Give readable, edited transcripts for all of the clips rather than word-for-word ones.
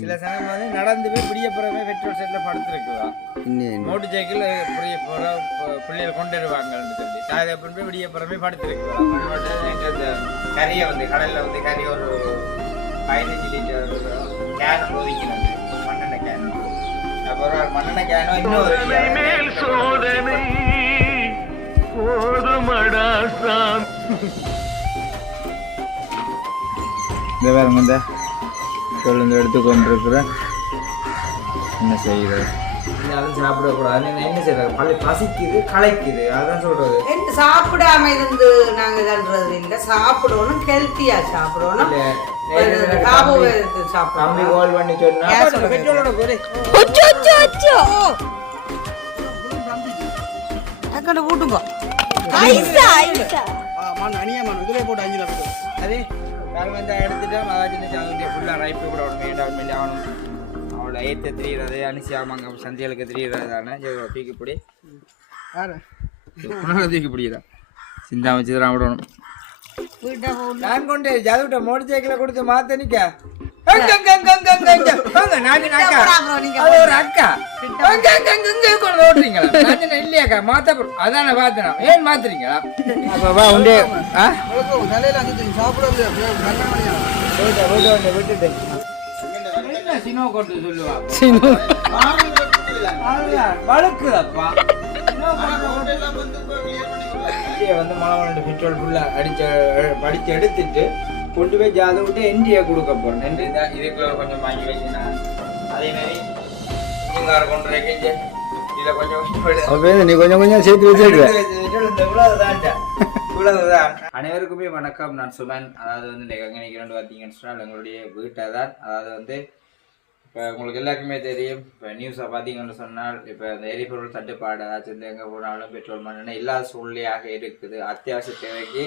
சில சமயம் வந்து நடந்து போய் பிடிய பிறகு பெட்ரோல் செட்டில் படுத்துருக்குதான் மோட்டர் சைக்கிள் பிடிய பிள்ளைகள் கொண்டு வருவாங்கன்னு சொல்லி தாய் அப்படி போய் விடிய பிறமே படுத்துருக்குதான் அந்த கறியை வந்து கடலில் வந்து கறி ஒரு 15 லிட்டர் கேன் ஒதுக்கினது மண்ணெண்ணெய் கேன் அப்புறம் மண்ணெண்ணெய் கேனும் இன்னும் சோதனை இந்த வேறுங்க இந்த சொல்லுங்க எடுத்து கொண்டிருக்கிறேன் என்ன செய்யுது அதுவும் சாப்பிடக்கூடாது என்ன செய்யறது பள்ளி பசிக்குது களைக்குது அதான் சொல்றது சாப்பிடாம இருந்து நாங்க கண்டுறது இல்லை சாப்பிடணும் ஹெல்த்தியா சாப்பிடணும் தம்பி கால் பண்ணி சொன்னா பெட்ரோலோட போட்டுங்க அதே வந்து எடுத்துட்டா மகாஜன சாங்கிய ஃபுல்லாக ரைப்பு கூட உடனே அவனும் அவளோட ஏற்ற தெரியுறது அனுசியாமாங்க சந்தியாளுக்கு தெரியுறது தானே தூக்கிப்பிடி தூக்கிப்பிடிதான் சிந்தா வச்சு தான் விடணும் நான் கொண்டு ஜாதுவிட்ட மோட்டர் சைக்கிளை கொடுத்து மாத்த நிக்க இல்லையாக்கா மாத்த அதான பாத்தனா ஏன் மாத்துறீங்களா விட்டுட்டு சினோ கொண்டு சொல்லுவா வழுக்குதப்பா வந்து மழை பெட்ரோல் ஃபுல்லா படிச்சு எடுத்துட்டு கொண்டு போய் ஜாதை விட்டு என்ட்ரியை கொடுக்க போறேன் நன்றி தான் இதுக்குள்ள கொஞ்சம் வாங்கி வச்சுனா அதே மாதிரி கொண்டு வைக்க இதை கொஞ்சம் நீ கொஞ்சம் கொஞ்சம் சேர்த்து வச்சிருக்க இவ்வளவுதான். அனைவருக்குமே வணக்கம். நான் சுமன். அதாவது வந்து இந்த எங்கே நிற்கிறேன்னு பார்த்தீங்கன்னு சொன்னால் எங்களுடைய வீட்டை தான். அதாவது வந்து இப்போ உங்களுக்கு எல்லாருக்குமே தெரியும், இப்போ நியூஸை பார்த்தீங்கன்னு சொன்னால் இப்போ இந்த எரிபொருள் தட்டுப்பாடு ஏதாச்சும் வந்து எங்கே போனாலும் பெட்ரோல் மண்ணெண்ணெய் எல்லா சூழ்நிலையாக இருக்குது. அத்தியாவசிய தேவைக்கு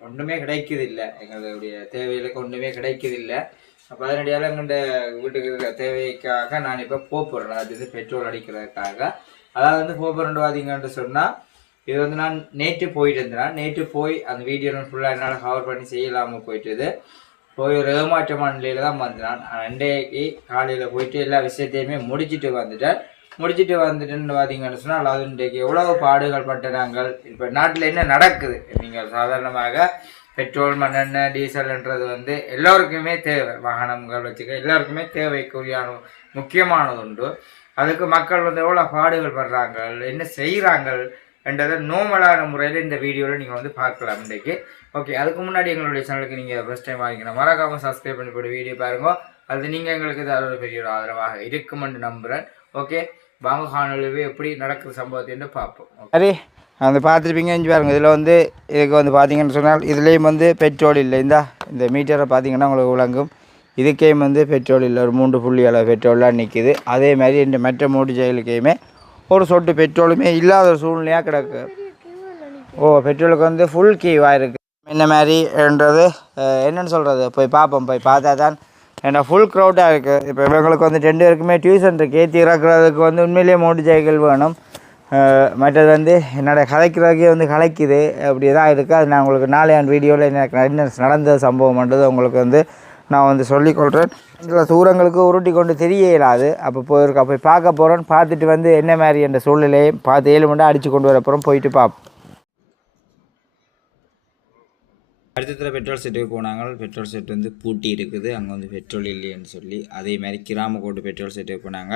ஒன்றுமே கிடைக்குது இல்லை, எங்களுடைய தேவைகளுக்கு ஒன்றுமே கிடைக்குது இல்லை. அப்போ அதனடியால் எங்கள்கிட்ட வீட்டுக்கு இருக்கிற தேவைக்காக நான் இப்போ போகிறேன். அது வந்து பெட்ரோல் அடிக்கிறதுக்காக. அதாவது வந்து போகிறேன்னு பார்த்தீங்கன்னு சொன்னால் இது வந்து நான் நேற்று போயிட்டு இருந்தேன். நேற்று போய் அந்த வீடியோ ஃபுல்லாக என்னால் கவர் பண்ணி செய்யலாமல் போயிட்டுது. போய் ஒரு ஏமாற்றமான நிலையில் தான் வந்தேன். அன்றைக்கு காலையில் போயிட்டு எல்லா விஷயத்தையுமே முடிச்சுட்டு வந்துட்டேன்னு பார்த்தீங்கன்னு சொன்னால் அது இன்றைக்கு எவ்வளோ பாடுகள் பட்ட நாங்கள் இப்போ நாட்டில் என்ன நடக்குது. நீங்கள் சாதாரணமாக பெட்ரோல் மண்ணெண்ணெய் டீசல்ன்றது வந்து எல்லோருக்குமே தேவை, வாகனங்கள் வச்சுக்க எல்லாருக்குமே தேவைக்குரியான முக்கியமானது உண்டு. அதுக்கு மக்கள் வந்து எவ்வளோ பாடுகள் படுறாங்க, என்ன செய்கிறாங்க என்றதை நோமலான முறையில் இந்த வீடியோவில் நீங்கள் வந்து பார்க்கலாம் இன்றைக்கு. ஓகே, அதுக்கு முன்னாடி எங்களுடைய சேனலுக்கு நீங்கள் ஃபஸ்ட் டைம் வாங்கிக்கணும், மறக்காமல் சப்ஸ்கிரைப் பண்ணி போட்டு வீடியோ பாருங்க. அது நீங்கள் எங்களுக்கு ஏதாவது பெரிய ஒரு ஆதரவாக இருக்குமென்று நம்புகிறேன். ஓகே, வாங்க காணொலிவே எப்படி நடக்கிற சம்பவத்தை பார்ப்போம். சரி, அந்த பார்த்துருப்பீங்க இஞ்சி பாருங்கள். இதில் வந்து இதுக்கு வந்து பார்த்தீங்கன்னு சொன்னால் இதுலேயும் வந்து பெட்ரோல் இல்லை. இந்த மீட்டரை பார்த்தீங்கன்னா உங்களுக்கு விளங்கும். இதுக்கேயும் வந்து பெட்ரோல் இல்லை, ஒரு 3 புள்ளி அளவு பெட்ரோல்லாம் நிற்கிது. அதே மாதிரி இந்த மற்ற மோட்டர் சைக்கிளுக்கையுமே ஒரு சொட்டு பெட்ரோலுமே இல்லாத ஒரு சூழ்நிலையாக கிடக்கு. பெட்ரோலுக்கு வந்து ஃபுல் கீவாக இருக்குது. இந்த மாதிரின்றது என்னென்னு சொல்கிறது, போய் பார்ப்போம். போய் பார்த்தா தான் ஏன்னா ஃபுல் க்ரௌடாக இருக்குது. இப்போ இவங்களுக்கு வந்து 2 பேருக்குமே டியூஷன் இருக்குது. ஏற்றி இறக்குறதுக்கு வந்து உண்மையிலேயே மோட்டர் சைக்கிள் வேணும். மற்றது வந்து என்னோடய கலைக்கிறதுக்கே வந்து கலைக்குது. அப்படி தான் இருக்குது. அது நான் உங்களுக்கு நாளையான் வீடியோவில் என்ன நடந்த சம்பவம்ன்றது உங்களுக்கு வந்து நான் வந்து சொல்லிக்கொள்கிறேன். இதில் தூரங்களுக்கு உருட்டி கொண்டு தெரிய இயலாது. அப்போ போய் பார்க்க போகிறோன்னு பார்த்துட்டு வந்து என்ன மாதிரி என்ற சூழ்நிலையை பார்த்து 7 மணி அடித்து கொண்டு வரப்போகிறோம். போயிட்டு பார்ப்போம். அடுத்தத்தில் பெட்ரோல் செட்டுக்கு போனாங்க. பெட்ரோல் செட் வந்து பூட்டி இருக்குது, அங்கே வந்து பெட்ரோல் இல்லைன்னு சொல்லி. அதே மாதிரி கிராமக்கோட்டு பெட்ரோல் செட்டுக்கு போனாங்க.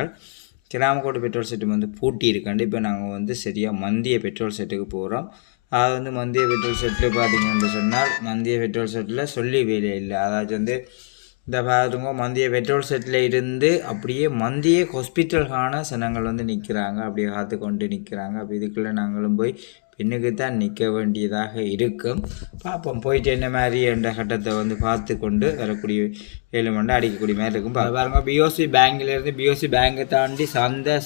கிராமக்கோட்டு பெட்ரோல் செட்டு வந்து பூட்டி இருக்காண்டு. இப்போ நாங்கள் வந்து சரியாக மந்திய பெட்ரோல் செட்டுக்கு போகிறோம். அது வந்து மந்திய பெட்ரோல் செட்டில் பார்த்தீங்கன்னு சொன்னால் மந்திய பெட்ரோல் செட்டில் சொல்லி வேலை இல்லை. அதாவது வந்து இந்த பாருங்க, மந்திய பெட்ரோல் செட்டில் இருந்து அப்படியே மந்திய ஹாஸ்பிட்டலுக்கான சனங்கள் வந்து நிற்கிறாங்க, அப்படியே காத்து கொண்டு நிற்கிறாங்க. அப்போ இதுக்குள்ளே நாங்களும் போய் பெண்ணுக்கு தான் நிற்க வேண்டியதாக இருக்கும். பார்ப்போம், போயிட்டு என்ன மாதிரி என்ற கட்டத்தை வந்து பார்த்து கொண்டு வரக்கூடிய 7 மணி அடிக்கக்கூடிய மாதிரி இருக்கும். பாருங்க, பிஓசி பேங்கிலேருந்து பிஓசி பேங்கை தாண்டி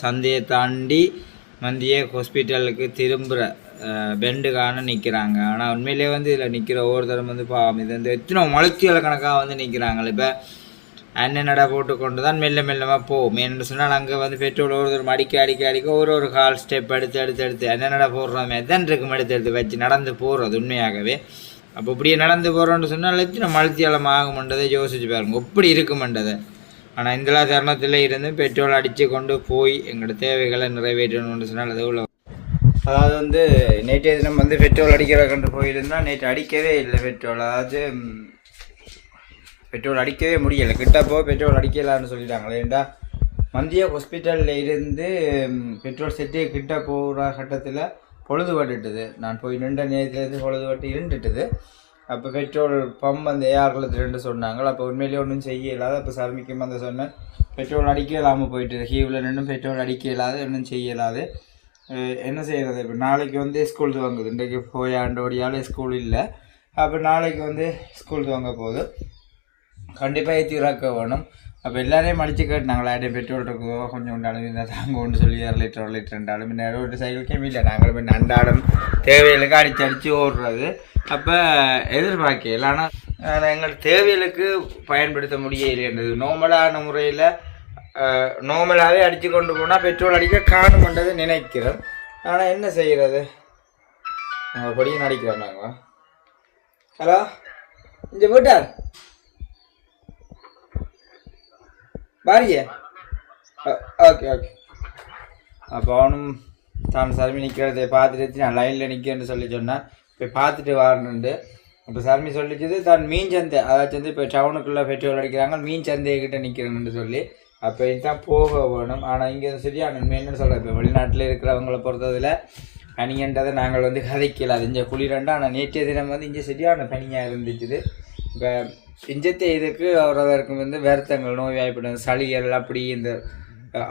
சந்தையை தாண்டி மந்திய ஹாஸ்பிட்டலுக்கு திரும்புகிற பெண்டுக்கான நிற்கிறாங்க. ஆனால் உண்மையிலே வந்து இதில் நிற்கிற ஒவ்வொருத்தரும் வந்து பாவம், இது வந்து எத்தனை மலர்ச்சியாளர் கணக்காக வந்து நிற்கிறாங்களே. இப்போ அண்ணன் நட போட்டு கொண்டு தான் மெல்லமாக போகும். ஏன்னு சொன்னால் அங்கே வந்து பெட்ரோல் ஒவ்வொருத்தரும் அடிக்க ஒரு கால் ஸ்டெப் எடுத்து அண்ணன் நட போடுறோமே தான் இருக்கும், எடுத்து வச்சு நடந்து போடுறது. உண்மையாகவே அப்போ இப்படியே நடந்து போகிறோன்னு சொன்னால் நம்ம அழுத்தியாலம் ஆகுமென்றதை யோசிச்சு பாருங்க எப்படி இருக்குமென்றதை. ஆனால் இந்த தருணத்தில் இருந்து பெட்ரோல் அடித்து கொண்டு போய் எங்களோட தேவைகளை நிறைவேற்றணும்னு சொன்னால் அது உள்ள. அதாவது வந்து நேற்றைய தினம் வந்து பெட்ரோல் அடிக்கிற கொண்டு போயிருந்தால் நேற்று அடிக்கவே இல்லை பெட்ரோல். அதாவது பெட்ரோல் அடிக்கவே முடியலை. கிட்டப்போ பெட்ரோல் அடிக்கலான்னு சொல்லிட்டாங்களே. ஏண்டா மந்திய ஹாஸ்பிட்டலில் இருந்து பெட்ரோல் செட்டு கிட்ட போகிற கட்டத்தில் பொழுது பட்டுட்டுது. நான் போய் நின்ற நேரத்துலேருந்து பொழுது பட்டு இருந்துட்டுது. அப்போ பெட்ரோல் பம்ப் அந்த ஏஆர்குளத்துலேருந்து சொன்னாங்க. அப்போ உண்மையிலேயே ஒன்றும் செய்ய இல்லாத. அப்போ சர்மிக்கும் வந்து சொன்னேன் பெட்ரோல் அடிக்க இல்லாமல் போயிட்டு ஹீவில் நின்றும் பெட்ரோல் அடிக்க இல்லாத ஒன்றும் செய்ய இல்லாது. என்ன செய்கிறது? இப்போ நாளைக்கு வந்து ஸ்கூல் துவங்குது. இன்றைக்கு போய் ஆண்டோடியால் ஸ்கூல் இல்லை. அப்போ நாளைக்கு வந்து ஸ்கூல் துவங்க போகுது. கண்டிப்பாக ஏற்றி இறக்க வேணும். அப்போ எல்லாரையும் அடித்து கேட்டாங்களா ஆட்டே பெட்ரோல் இருக்கோ கொஞ்சம் உண்டாலும் இருந்தால் தாங்க ஒன்று சொல்லி 1 லிட்டர் 1 லிட்டர் ரெண்டாலும் முன்னே ஒரு சைக்கிளுக்கே இல்லை. நாங்களும் இப்போ அன்றாடம் தேவைகளுக்கு அடித்து ஓடுறது. அப்போ எதிர்பார்க்கல. ஆனால் எங்கள் தேவைகளுக்கு பயன்படுத்த முடியலைன்றது நார்மலான முறையில் நார்மலாகவே அடித்து கொண்டு போனால் பெட்ரோல் அடிக்க காணுமென்றது நினைக்கிறோம். ஆனால் என்ன செய்கிறது? நாங்கள் படிக்க நடிக்கிறோம். நாங்கள் ஹலோ இங்கே போயிட்டார் பாரிய ஓகே ஓகே. அப்போ அவனும் தான் சர்மி நிற்கிறத பார்த்துட்டு நான் லைனில் நிற்கிறேன்னு சொல்லி சொன்னான். போய் பார்த்துட்டு வரணுண்டு. இப்போ சர்மி சொல்லிச்சது தான் மீன் சந்தை அதாச்சும் வந்து இப்போ டவுனுக்குள்ளே பெட்ரோல் அடிக்கிறாங்க மீன் சந்தைக்கிட்ட நிற்கிறேன்னு சொல்லி. அப்போ இதுதான் போக வேணும். ஆனால் இங்கே சரியான என்னென்னு சொல்கிறேன். இப்போ வெளிநாட்டில் இருக்கிறவங்கள பொறுத்ததில் பனியன்றதை நாங்கள் வந்து கதைக்கல. அது இங்கே குளிரண்டா. ஆனால் நேற்றைய தினம் வந்து இங்கே சரியான பனியாக இருந்துச்சுது. இப்போ இஞ்சத்தை இதுக்கு ஒருவருக்கும் வந்து வருத்தங்கள் நோய் வாய்ப்பிடும் சளிகள் அப்படி இந்த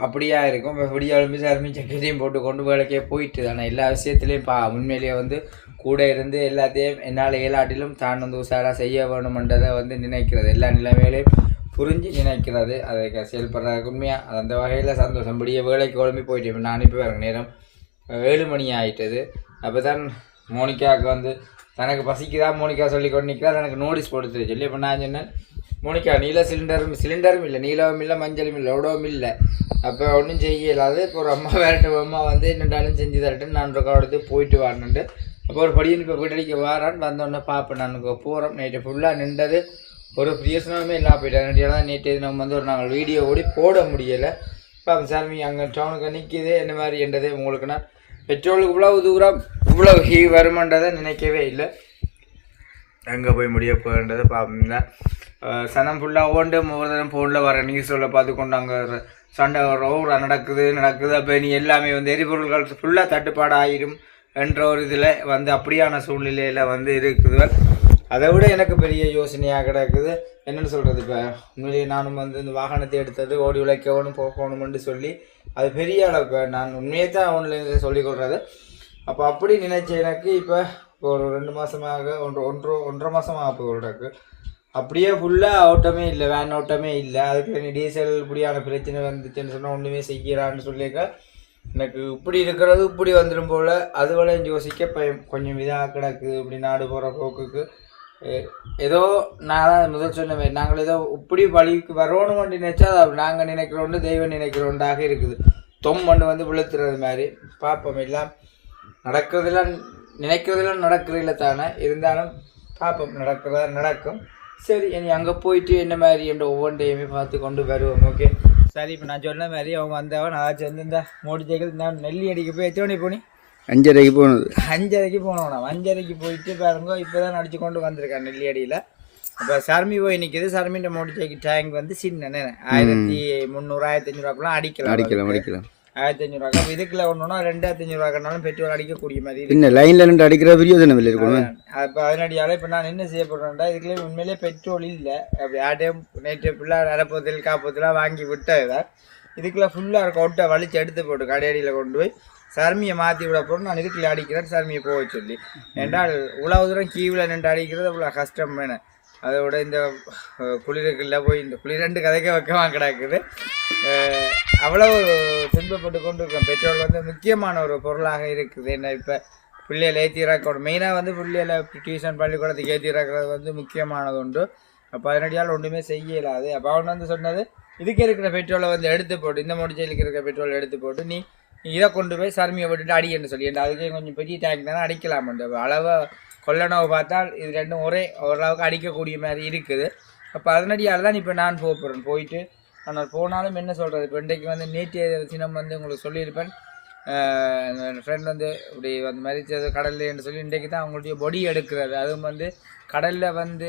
அப்படியா இருக்கும். இப்போ விடியாலுமே சர்மி சக்கரையும் போட்டு கொண்டு வேலைக்கே போயிட்டு. ஆனால் எல்லா விஷயத்துலேயும் உண்மையிலேயே வந்து கூட இருந்து எல்லாத்தையும் என்னால் இயலாட்டிலும் தான் வந்து உஷாராக செய்ய வேணுமென்றதை வந்து நினைக்கிறது. எல்லா நிலைமையிலையும் புரிஞ்சு நினைக்கிறது. அதை செயல்படுறதுக்கு உண்மையாக அந்த வகையில் சந்தோஷம். படிய வேலைக்கு குழம்பி போயிட்டு இப்போ நான் இப்போ வேறு நேரம் 7 மணி ஆகிட்டது. அப்போ தான் மோனிகாவுக்கு வந்து தனக்கு பசிக்குதா மோனிகா சொல்லி கொண்டு நிற்கிறா. எனக்கு நோட்டீஸ் போட்டு சொல்லி இப்போ நான் சொன்னேன் மோனிகா நீல சிலிண்டரும் இல்லை நீலவும் இல்லை மஞ்சளும் இல்லை உடவும் இல்லை. அப்போ ஒன்றும் செய்யலாது. இப்போ ஒரு அம்மா வேறு அம்மா வந்து என்னென்னாலும் செஞ்சு தரட்டுன்னு நான் எடுத்து போயிட்டு வரணுன்ட்டு. அப்போ ஒரு படியின் இப்போ வீட்டடிக்க வாரான்னு வந்தோடனே பார்ப்பேன். நான் போகிறோம். நைட்டு ஃபுல்லாக நின்றது ஒரு பிரியசனமே இல்லாமல் போயிட்டேன். நேற்று நேற்று நம்ம வந்து ஒரு நாங்கள் வீடியோ ஓடி போட முடியலை. இப்போ அந்த சாமி அங்கே டவுனுக்கு நிற்கிது என்ன மாதிரி என்றதே உங்களுக்கு நான் பெட்ரோலுக்கு இவ்வளவு தூரம் இவ்வளோ வருமானதை நினைக்கவே இல்லை. எங்கே போய் முடிய போகிறன்றதை பார்ப்போம்னா சனம் ஃபுல்லாக ஓண்டு ஒரு தரம் ஃபோனில் வர நியூஸில் பார்த்து கொண்டு அங்கே சண்டை ரோடு நடக்குது. அப்போ நீ எல்லாமே வந்து எரிபொருள்கள் ஃபுல்லாக தட்டுப்பாடு ஆயிடும் என்ற ஒரு இதில் வந்து அப்படியான சூழ்நிலையில் வந்து இருக்குது. அதை விட எனக்கு பெரிய யோசனையாக கிடக்குது. என்னென்னு சொல்கிறது? இப்போ உண்மையிலேயே நானும் வந்து இந்த வாகனத்தை எடுத்தது ஓடி உழைக்கணும் போகணுமென்று சொல்லி அது பெரிய அளவு நான் உண்மையே தான் ஆன்லைனில் சொல்லிக்கொள்கிறது. அப்போ அப்படி நினைச்ச எனக்கு இப்போ ஒரு 2 மாதமாக ஒன்றரை மாதமாக போகிறதுக்கு அப்படியே ஃபுல்லாக ஓட்டமே இல்லை. வேன் ஓட்டமே இல்லை. அதுக்கு நீ டீசல் இப்படியான பிரச்சனை வந்துச்சுன்னு சொன்னால் ஒன்றுமே செய்யலான்னு சொல்லியிருக்க. எனக்கு இப்படி இருக்கிறது இப்படி வந்துடும் போல் அதுவரை யோசிக்க கொஞ்சம் இதாக கிடக்குது. இப்படி நாடு போகிற போக்குக்கு ஏதோ நான் தான் முதல் சொன்ன மாதிரி நாங்கள் ஏதோ இப்படி வழிக்கு வரணும்னு நினைச்சா அது நாங்கள் நினைக்கிறோண்டு தெய்வம் நினைக்கிறோண்டாக இருக்குது. தொம்மண்ணு வந்து விழுத்துறது மாதிரி பார்ப்போம். எல்லாம் நடக்கிறதெல்லாம் நினைக்கிறதெல்லாம் நடக்கிறதில்ல தானே. இருந்தாலும் பார்ப்போம் நடக்கிறதா நடக்கும். சரி இனி அங்கே போயிட்டு என்ன மாதிரி என்ற ஒவ்வொன்றையுமே பார்த்து கொண்டு வருவோம். ஓகே சரி. இப்போ நான் சொன்ன மாதிரி அவங்க வந்தவன் நான் சேர்ந்து மோடி சைக்கிள் நான் நெல்லி அடிக்க போய் எத்தனை போனி 5:30 போனது. 5:30 போனோம். 5:30 போயிட்டு பாருங்க இப்போ தான் அடிச்சு கொண்டு வந்திருக்கேன் நெல்லி அடியில். அப்போ சர்மி போய் நிற்கிது. சர்மின்ற மோடி சைக்கிள் டேங்க் வந்து சின்ன 1300 1500 அடிக்கலாம் 1500. அப்போ இதுக்குள்ள ஒன்றுனா 2500 பெட்ரோல் அடிக்கக்கூடிய மாதிரி இன்னும் லைனில் நின்று அடிக்கிற பிரியோஜனம் இல்லை இருக்கணும். அப்போ அதனடியால் இப்போ நான் என்ன செய்ய போகிறேன்டா இதுக்குள்ளே உண்மையிலே பெட்ரோல் இல்லை. அப்படி ஆட்டையும் நேற்று ஃபுல்லாக அரைப்பத்தில் காப்பத்தில் வாங்கி விட்டதுதான். இதுக்குள்ளே ஃபுல்லாக இருக்க ஒட்டை வலிச்சு எடுத்து போட்டு கடையடியில் கொண்டு போய் சர்மியை மாற்றி விட போகிறோம். நான் இதுக்குள்ளே அடிக்கிறேன் சர்மியை போக சொல்லி. என்றால் இவ்வளோ தூரம் கீவில் நின்று அடிக்கிறது இவ்வளோ கஷ்டம் வேணும். அதோட இந்த குளிருக்குள்ள போய் இந்த குளிரண்டு கதைக்க வைக்கமாக கிடக்குது. அவ்வளோ துன்பப்பட்டு கொண்டு இருக்கோம். பெட்ரோல் வந்து முக்கியமான ஒரு பொருளாக இருக்குது. என்ன இப்போ பிள்ளைகளை ஏற்றி இறக்கணும். மெயினாக வந்து பிள்ளைகளை டியூஷன் பள்ளிக்கூடத்துக்கு ஏற்றி இறக்குறது வந்து முக்கியமானது உண்டு. அப்போ அதனடியால் ஒன்றுமே செய்யலாது. அப்போ அவன் வந்து சொன்னது இதுக்கு இருக்கிற பெட்ரோலை வந்து எடுத்து போட்டு இந்த மோடிச்சைலுக்கு இருக்கிற பெட்ரோலை எடுத்து போட்டு நீ இதை கொண்டு போய் சர்மியை விட்டுட்டு அடிக்கன்னு சொல்லி. அதுக்கே கொஞ்சம் பெரிய டேங்க் தானே அடிக்கலாமன்ற அளவை கொள்ளனவு பார்த்தால் இது ரெண்டும் ஓரளவுக்கு அடிக்கக்கூடிய மாதிரி இருக்குது. அப்போ அதனடியால் தான் இப்போ நான் போகிறேன். போயிட்டு ஆனால் போனாலும் என்ன சொல்கிறது, இப்போ இன்றைக்கு வந்து நேற்றைய தினம் வந்து உங்களுக்கு சொல்லியிருப்பேன், ஃப்ரெண்ட் வந்து இப்படி வந்து மறித்தது கடல்லேன்னு சொல்லி இன்றைக்கு தான் அவங்களுடைய பொடி எடுக்கிறது. அதுவும் வந்து கடலில் வந்து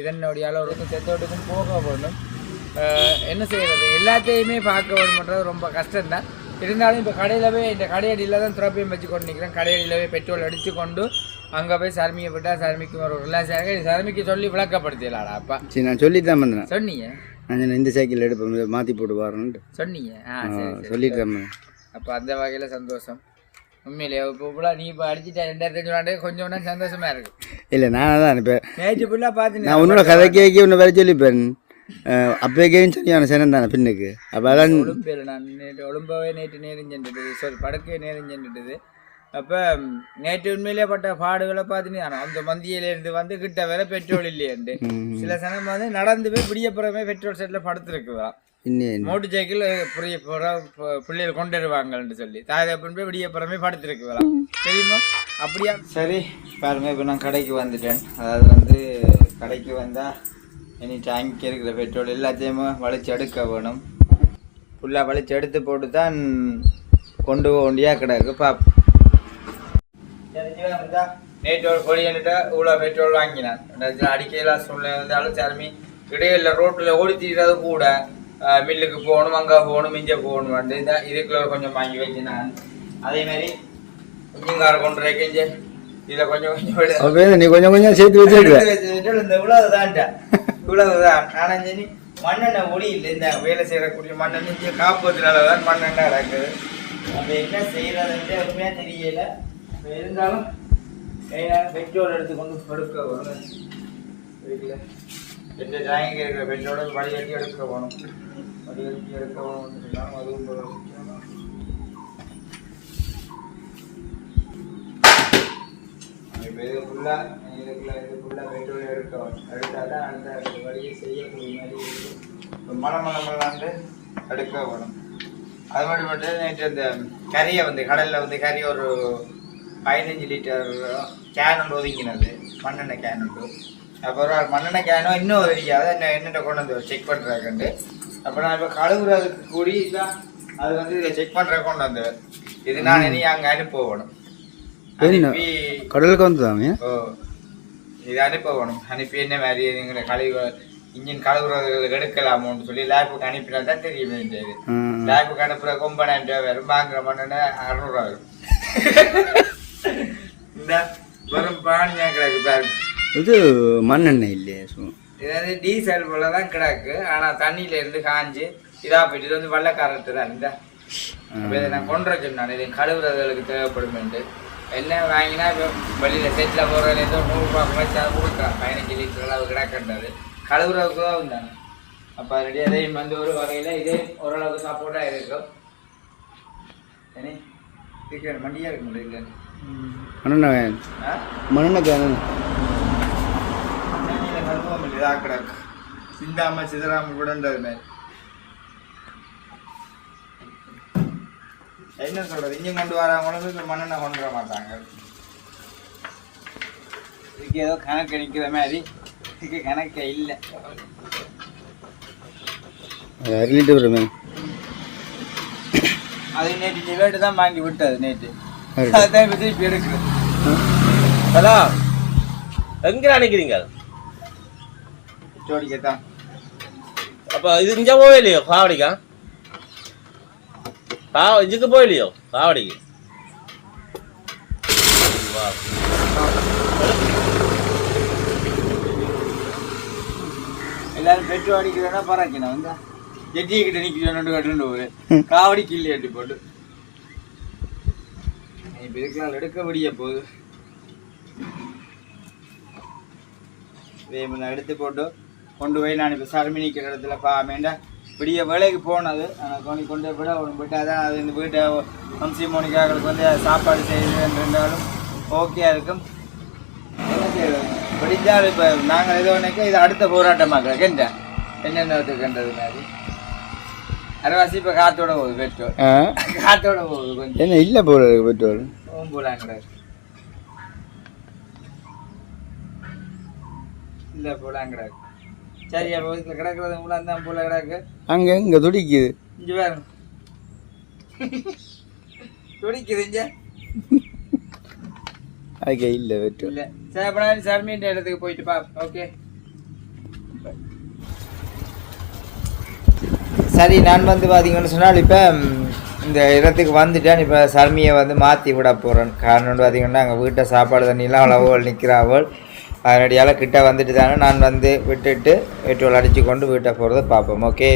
இதனுடைய அளவுக்கும் செத்தோட்டுக்கும் போக வேணும். என்ன செய்கிறது, எல்லாத்தையுமே பார்க்க வேணும்ன்றது ரொம்ப கஷ்டம்தான். இருந்தாலும் இப்போ கடையிலவே இந்த கடையடியில் தான் துறப்பையும் வச்சு கொண்டு நிற்கிறேன். கடையடியிலவே பெட்ரோல் அடித்து கொண்டு அங்கே போய் சர்மியை விட்டால் சர்மிக்கு ஒரு ரிலாக்ஸ் ஆக சர்மிக்கு சொல்லி விளக்கப்படுத்திடலாடா. அப்பா சரி, நான் சொல்லி தான் வந்தேன். சொன்னீங்க நான் இந்த சைக்கிள் எடுப்பேன் மாற்றி போட்டு வரணுன்ட்டு சொன்னீங்க. சொல்லிட்டேன். அப்போ அந்த வகையில் சந்தோஷம் உண்மையிலே. இப்போ ஃபுல்லாக நீ இப்போ அடிச்சுட்டா 2005 கொஞ்சம் சந்தோஷமாக இருக்குது. இல்லை நான் தான் இப்போ நேற்று ஃபுல்லாக பார்த்து நான் உன்னோட கதை கேட்க ஒன்று வேறு சொல்லிப்பேன். அப்போ கேன்னு சரியான சேனம் தானே பின்னுக்கு. அப்போ அதான் ஒழும்பில் நான் நேற்று ஒழும்பாவே நேற்று நேரிஞ்சென்றது சாரி படக்கே நேரிஞ்சென்றது. அப்போ நேற்று உண்மையிலே பட்ட பாடுகளை பார்த்துன்னு அந்த மந்தியிலேருந்து வந்து கிட்ட வேற பெட்ரோல் இல்லையண்டு சில சனம் வந்து நடந்து போய் பிடியப்புறமே பெட்ரோல் செட்டில் படுத்துருக்குதா. மோட்டர் சைக்கிள் புரிய பிள்ளைகள் கொண்டு வருவாங்கன்னு சொல்லி தாயப்பன் போய் விடியப்புறமே படுத்துருக்குதா தெரியுமா? அப்படியா? சரி பாருங்க, இப்போ நான் கடைக்கு வந்துட்டேன். அதாவது வந்து கடைக்கு வந்தால் இனி டேங்க் இருக்கிற பெட்ரோல் எல்லாத்தையுமே வளைச்சி எடுக்க வேணும். ஃபுல்லாக வளைச்சி எடுத்து போட்டு தான் கொண்டு போக வேண்டியா கிடக்கு. பாப்போம். நேற்று ஒரு பொடியன்ட்டு இவ்வளோ பெட்ரோல் வாங்கினான். அடிக்கையில் சூழ்நிலை வந்தாலும் சர்மி இடையில ரோட்டில் ஓடி தீர்றது கூட மில்லுக்கு போகணும், அங்கே போகணும், இங்கே போகணும். இதான் இதுக்குள்ள கொஞ்சம் வாங்கி வச்சினான். அதேமாரி இஞ்சிங்கார கொண்டு வைக்க இதில் கொஞ்சம் கொஞ்சம் நீ கொஞ்சம் கொஞ்சம் சேர்த்து வச்சு இந்த இவ்வளவுதான்டா இவ்வளவுதான். ஆனால் சரி மண்ணெண்ணெய் ஒளி இல்லை. இந்த வேலை செய்யக்கூடிய மண்ணெண்ணெய் காப்பதுனால தான் மண்ணெண்ணெய் நடக்குது. நம்ம என்ன செய்யறதுன்ட்டு எதுவுமே தெரியல. இருந்தாலும் பெட்ரோல் எடுத்துக்கொண்டு எடுக்க வரும். வீட்டில் எந்த டேங்க் இருக்கிற பெட்ரோலை வடிகட்டி எடுக்க வேணும். வடிகட்டி எடுக்க வேணும். அதுவும் இப்போ இது ஃபுல்லாக பெட்ரோல் எடுக்க வேணும். எடுத்தால் தான் அந்த வழியை செய்யக்கூடிய மாதிரி இருக்கும். இப்போ மலமலாண்டு எடுக்க வேணும். அது மட்டும் நேற்று இந்த கறியை வந்து கடலில் வந்து கறி ஒரு 15 லிட்டர் கேன் ஒன்று ஒதுங்கினது, மண்ணெண்ணெய் கேன் உண்டு. அப்புறம் மண்ணெண்ணெய் கேனோ இன்னும் தெரியாது என்னென்ன கொண்டு வந்து செக் பண்ணுறாங்கண்டு. அப்போ நான் இப்போ கழுவுறதுக்கு கூடி தான் அது வந்து இதை செக் பண்ணுற கொண்டு வந்து இது நான் இனி அங்கே அனுப்பணும். அனுப்பி கடலுக்கு வந்துதாங்க. ஓ இது அனுப்பணும். அனுப்பி என்ன மாதிரி எங்களை கழுவு இன்ஜின் கழுவுறதுக்கு எடுக்கலாமோன்னு சொல்லி லேபுக்கு அனுப்பினா தான் தெரிய வேண்டியது. லேபுக்கு அனுப்புகிற கொம்பனன்ட்டு வரும், வாங்குற மண்ணெண்ணெய் 600 ரூபா வரும். இந்த வெறும் பானியா கிடக்கு பாரு. இது மண்ணெண்ணெய் இல்லையா? இது வந்து டீசல் போல தான் கிடக்கு. ஆனால் தண்ணியில இருந்து காஞ்சி இதா போயிட்டு இது வந்து வெள்ளைக்காரத்து தான். இந்த இதை நான் கொண்டு சொன்னேன் இதை கழுவுறதுகளுக்கு தேவைப்படுமெண்டு. என்ன வாங்கினா இப்போ வெளியில் செட்டில் போகிறதுல ஏதோ 100 ரூபா குறைச்சி அதை கொடுக்குறான். 15 லிட்டர் அளவு கிடக்கின்றது கழுவுறதுக்கு தான் இருந்தாங்க. அப்போ அதனுடைய இதையும் வந்து ஒரு வகையில் இதே ஓரளவுக்கு சப்போர்ட்டாக இருக்கும். சரி சீக்கிரம் மண்டியாக இருக்க முடியல. மண்ணெண்ணெய் மண்ணெண்ணெய் கேனு கருவம் இல்லை இதாக கிடக்கு. சிந்தாமல் சிதறாமல் விடன்றது மாதிரி. என்ன சொல்கிறது, இஞ்சும் கொண்டு வரவங்களும் இப்போ மண்ணெண்ணெய் கொண்டு வர மாட்டாங்க. இதுக்கு ஏதோ கணக்கு நிற்கிற மாதிரி இதுக்கு கணக்கே இல்லை. 1 லிட்டர் வருமே. அது நேற்று டிவைட்டு தான் வாங்கி விட்டது. நேற்று அதான் இப்போ திருப்பி எடுக்குது. ஹலோ, எங்கே நினைக்கிறீங்க? ஜோடிக்கத்தான். அப்போ இது இங்கே போகலையோ காவடிக்கா? இதுக்கு போகலையோ காவடிக்கு? எல்லாரும் பெட்ரோல் அடிக்கிறதா பறக்கணும். வந்தா ஜெட்டியை கிட்ட நிற்கிறோன்னு கட்டுண்டு ஒரு காவடி கிள்ளி அட்டி போட்டு இப்போ இதுக்கெல்லாம் எடுக்க முடிய போகுது. நான் எடுத்து போட்டு கொண்டு போய் நான் இப்போ சர்மி நிற்கிற இடத்துல பாமேண்டா விடிய வேலைக்கு போனது. ஆனால் கொண்டு விட ஒன்று போயிட்டால் தான் அது இந்த வீட்டை வம்சி மோனிக்காக்களுக்கு வந்து சாப்பாடு செய்யுதுன்றாலும் ஓகே இருக்கும். என்ன செய்யறது பிடிச்சாலும் இப்போ நாங்கள் எதோ ஒன்றைக்க இது அடுத்த போராட்டமாக கேட்ட என்னென்னதுக்குன்றது மாதிரி அரைவாசி இப்போ காற்றோட போகுது பெட்ரோல். காற்றோட போகுது கொஞ்சம் என்ன இல்லை போல பெட்ரோல் போலாம் கிடையாது. இல்லை போலாம் கிடக்கு. சரி அப்போ வீட்டில் கிடக்குறது உலாம் தான் போல கிடக்கு. அங்கே இங்கே துடிக்குது. இங்கே பாருங்க துடிக்குது இங்கே. அதுக்கே இல்லை பெட்ரோல் இல்லை. சரி அப்போ நான் சர்மீன் இடத்துக்கு போயிட்டு பா. ஓகே சரி. நான் வந்து பார்த்தீங்கன்னு சொன்னால் இப்போ இந்த இடத்துக்கு வந்துட்டேன். இப்போ சர்மியை வந்து மாற்றி விட போகிறேன். காரணம் பார்த்தீங்கன்னா அங்கே வீட்டை சாப்பாடு தண்ணியெலாம் அளவுகள் நிற்கிறாவள். அதனடியால் கிட்ட வந்துட்டு தானே நான் வந்து விட்டுட்டு பெட்ரோல் அடித்து கொண்டு வீட்டை போகிறத பார்ப்போம். ஓகே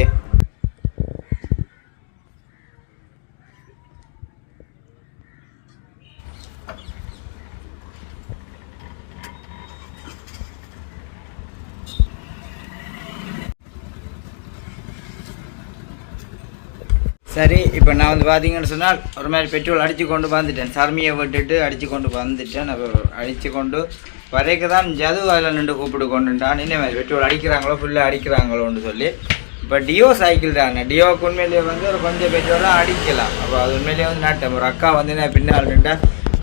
சரி. இப்போ நான் வந்து பார்த்தீங்கன்னு சொன்னால் ஒரு மாதிரி பெட்ரோல் அடித்து கொண்டு வந்துட்டேன். சர்மியை விட்டுட்டு அடித்து கொண்டு வந்துட்டேன். அப்போ அடித்து கொண்டு வரைக்கு தான் ஜது அதில் நின்று கூப்பிட்டு கொண்டுட்டான். என்ன மாதிரி பெட்ரோல் அடிக்கிறாங்களோ ஃபுல்லாக அடிக்கிறாங்களோன்னு சொல்லி. இப்போ டியோ சைக்கிள் தானே, டியோவுக்கு உண்மையிலேயே வந்து ஒரு கொஞ்சம் பெட்ரோலாக அடிக்கலாம். அப்போ அது உண்மையிலேயே வந்து நாட்டம். ஒரு அக்கா வந்து நான் பின்னால் நின்றா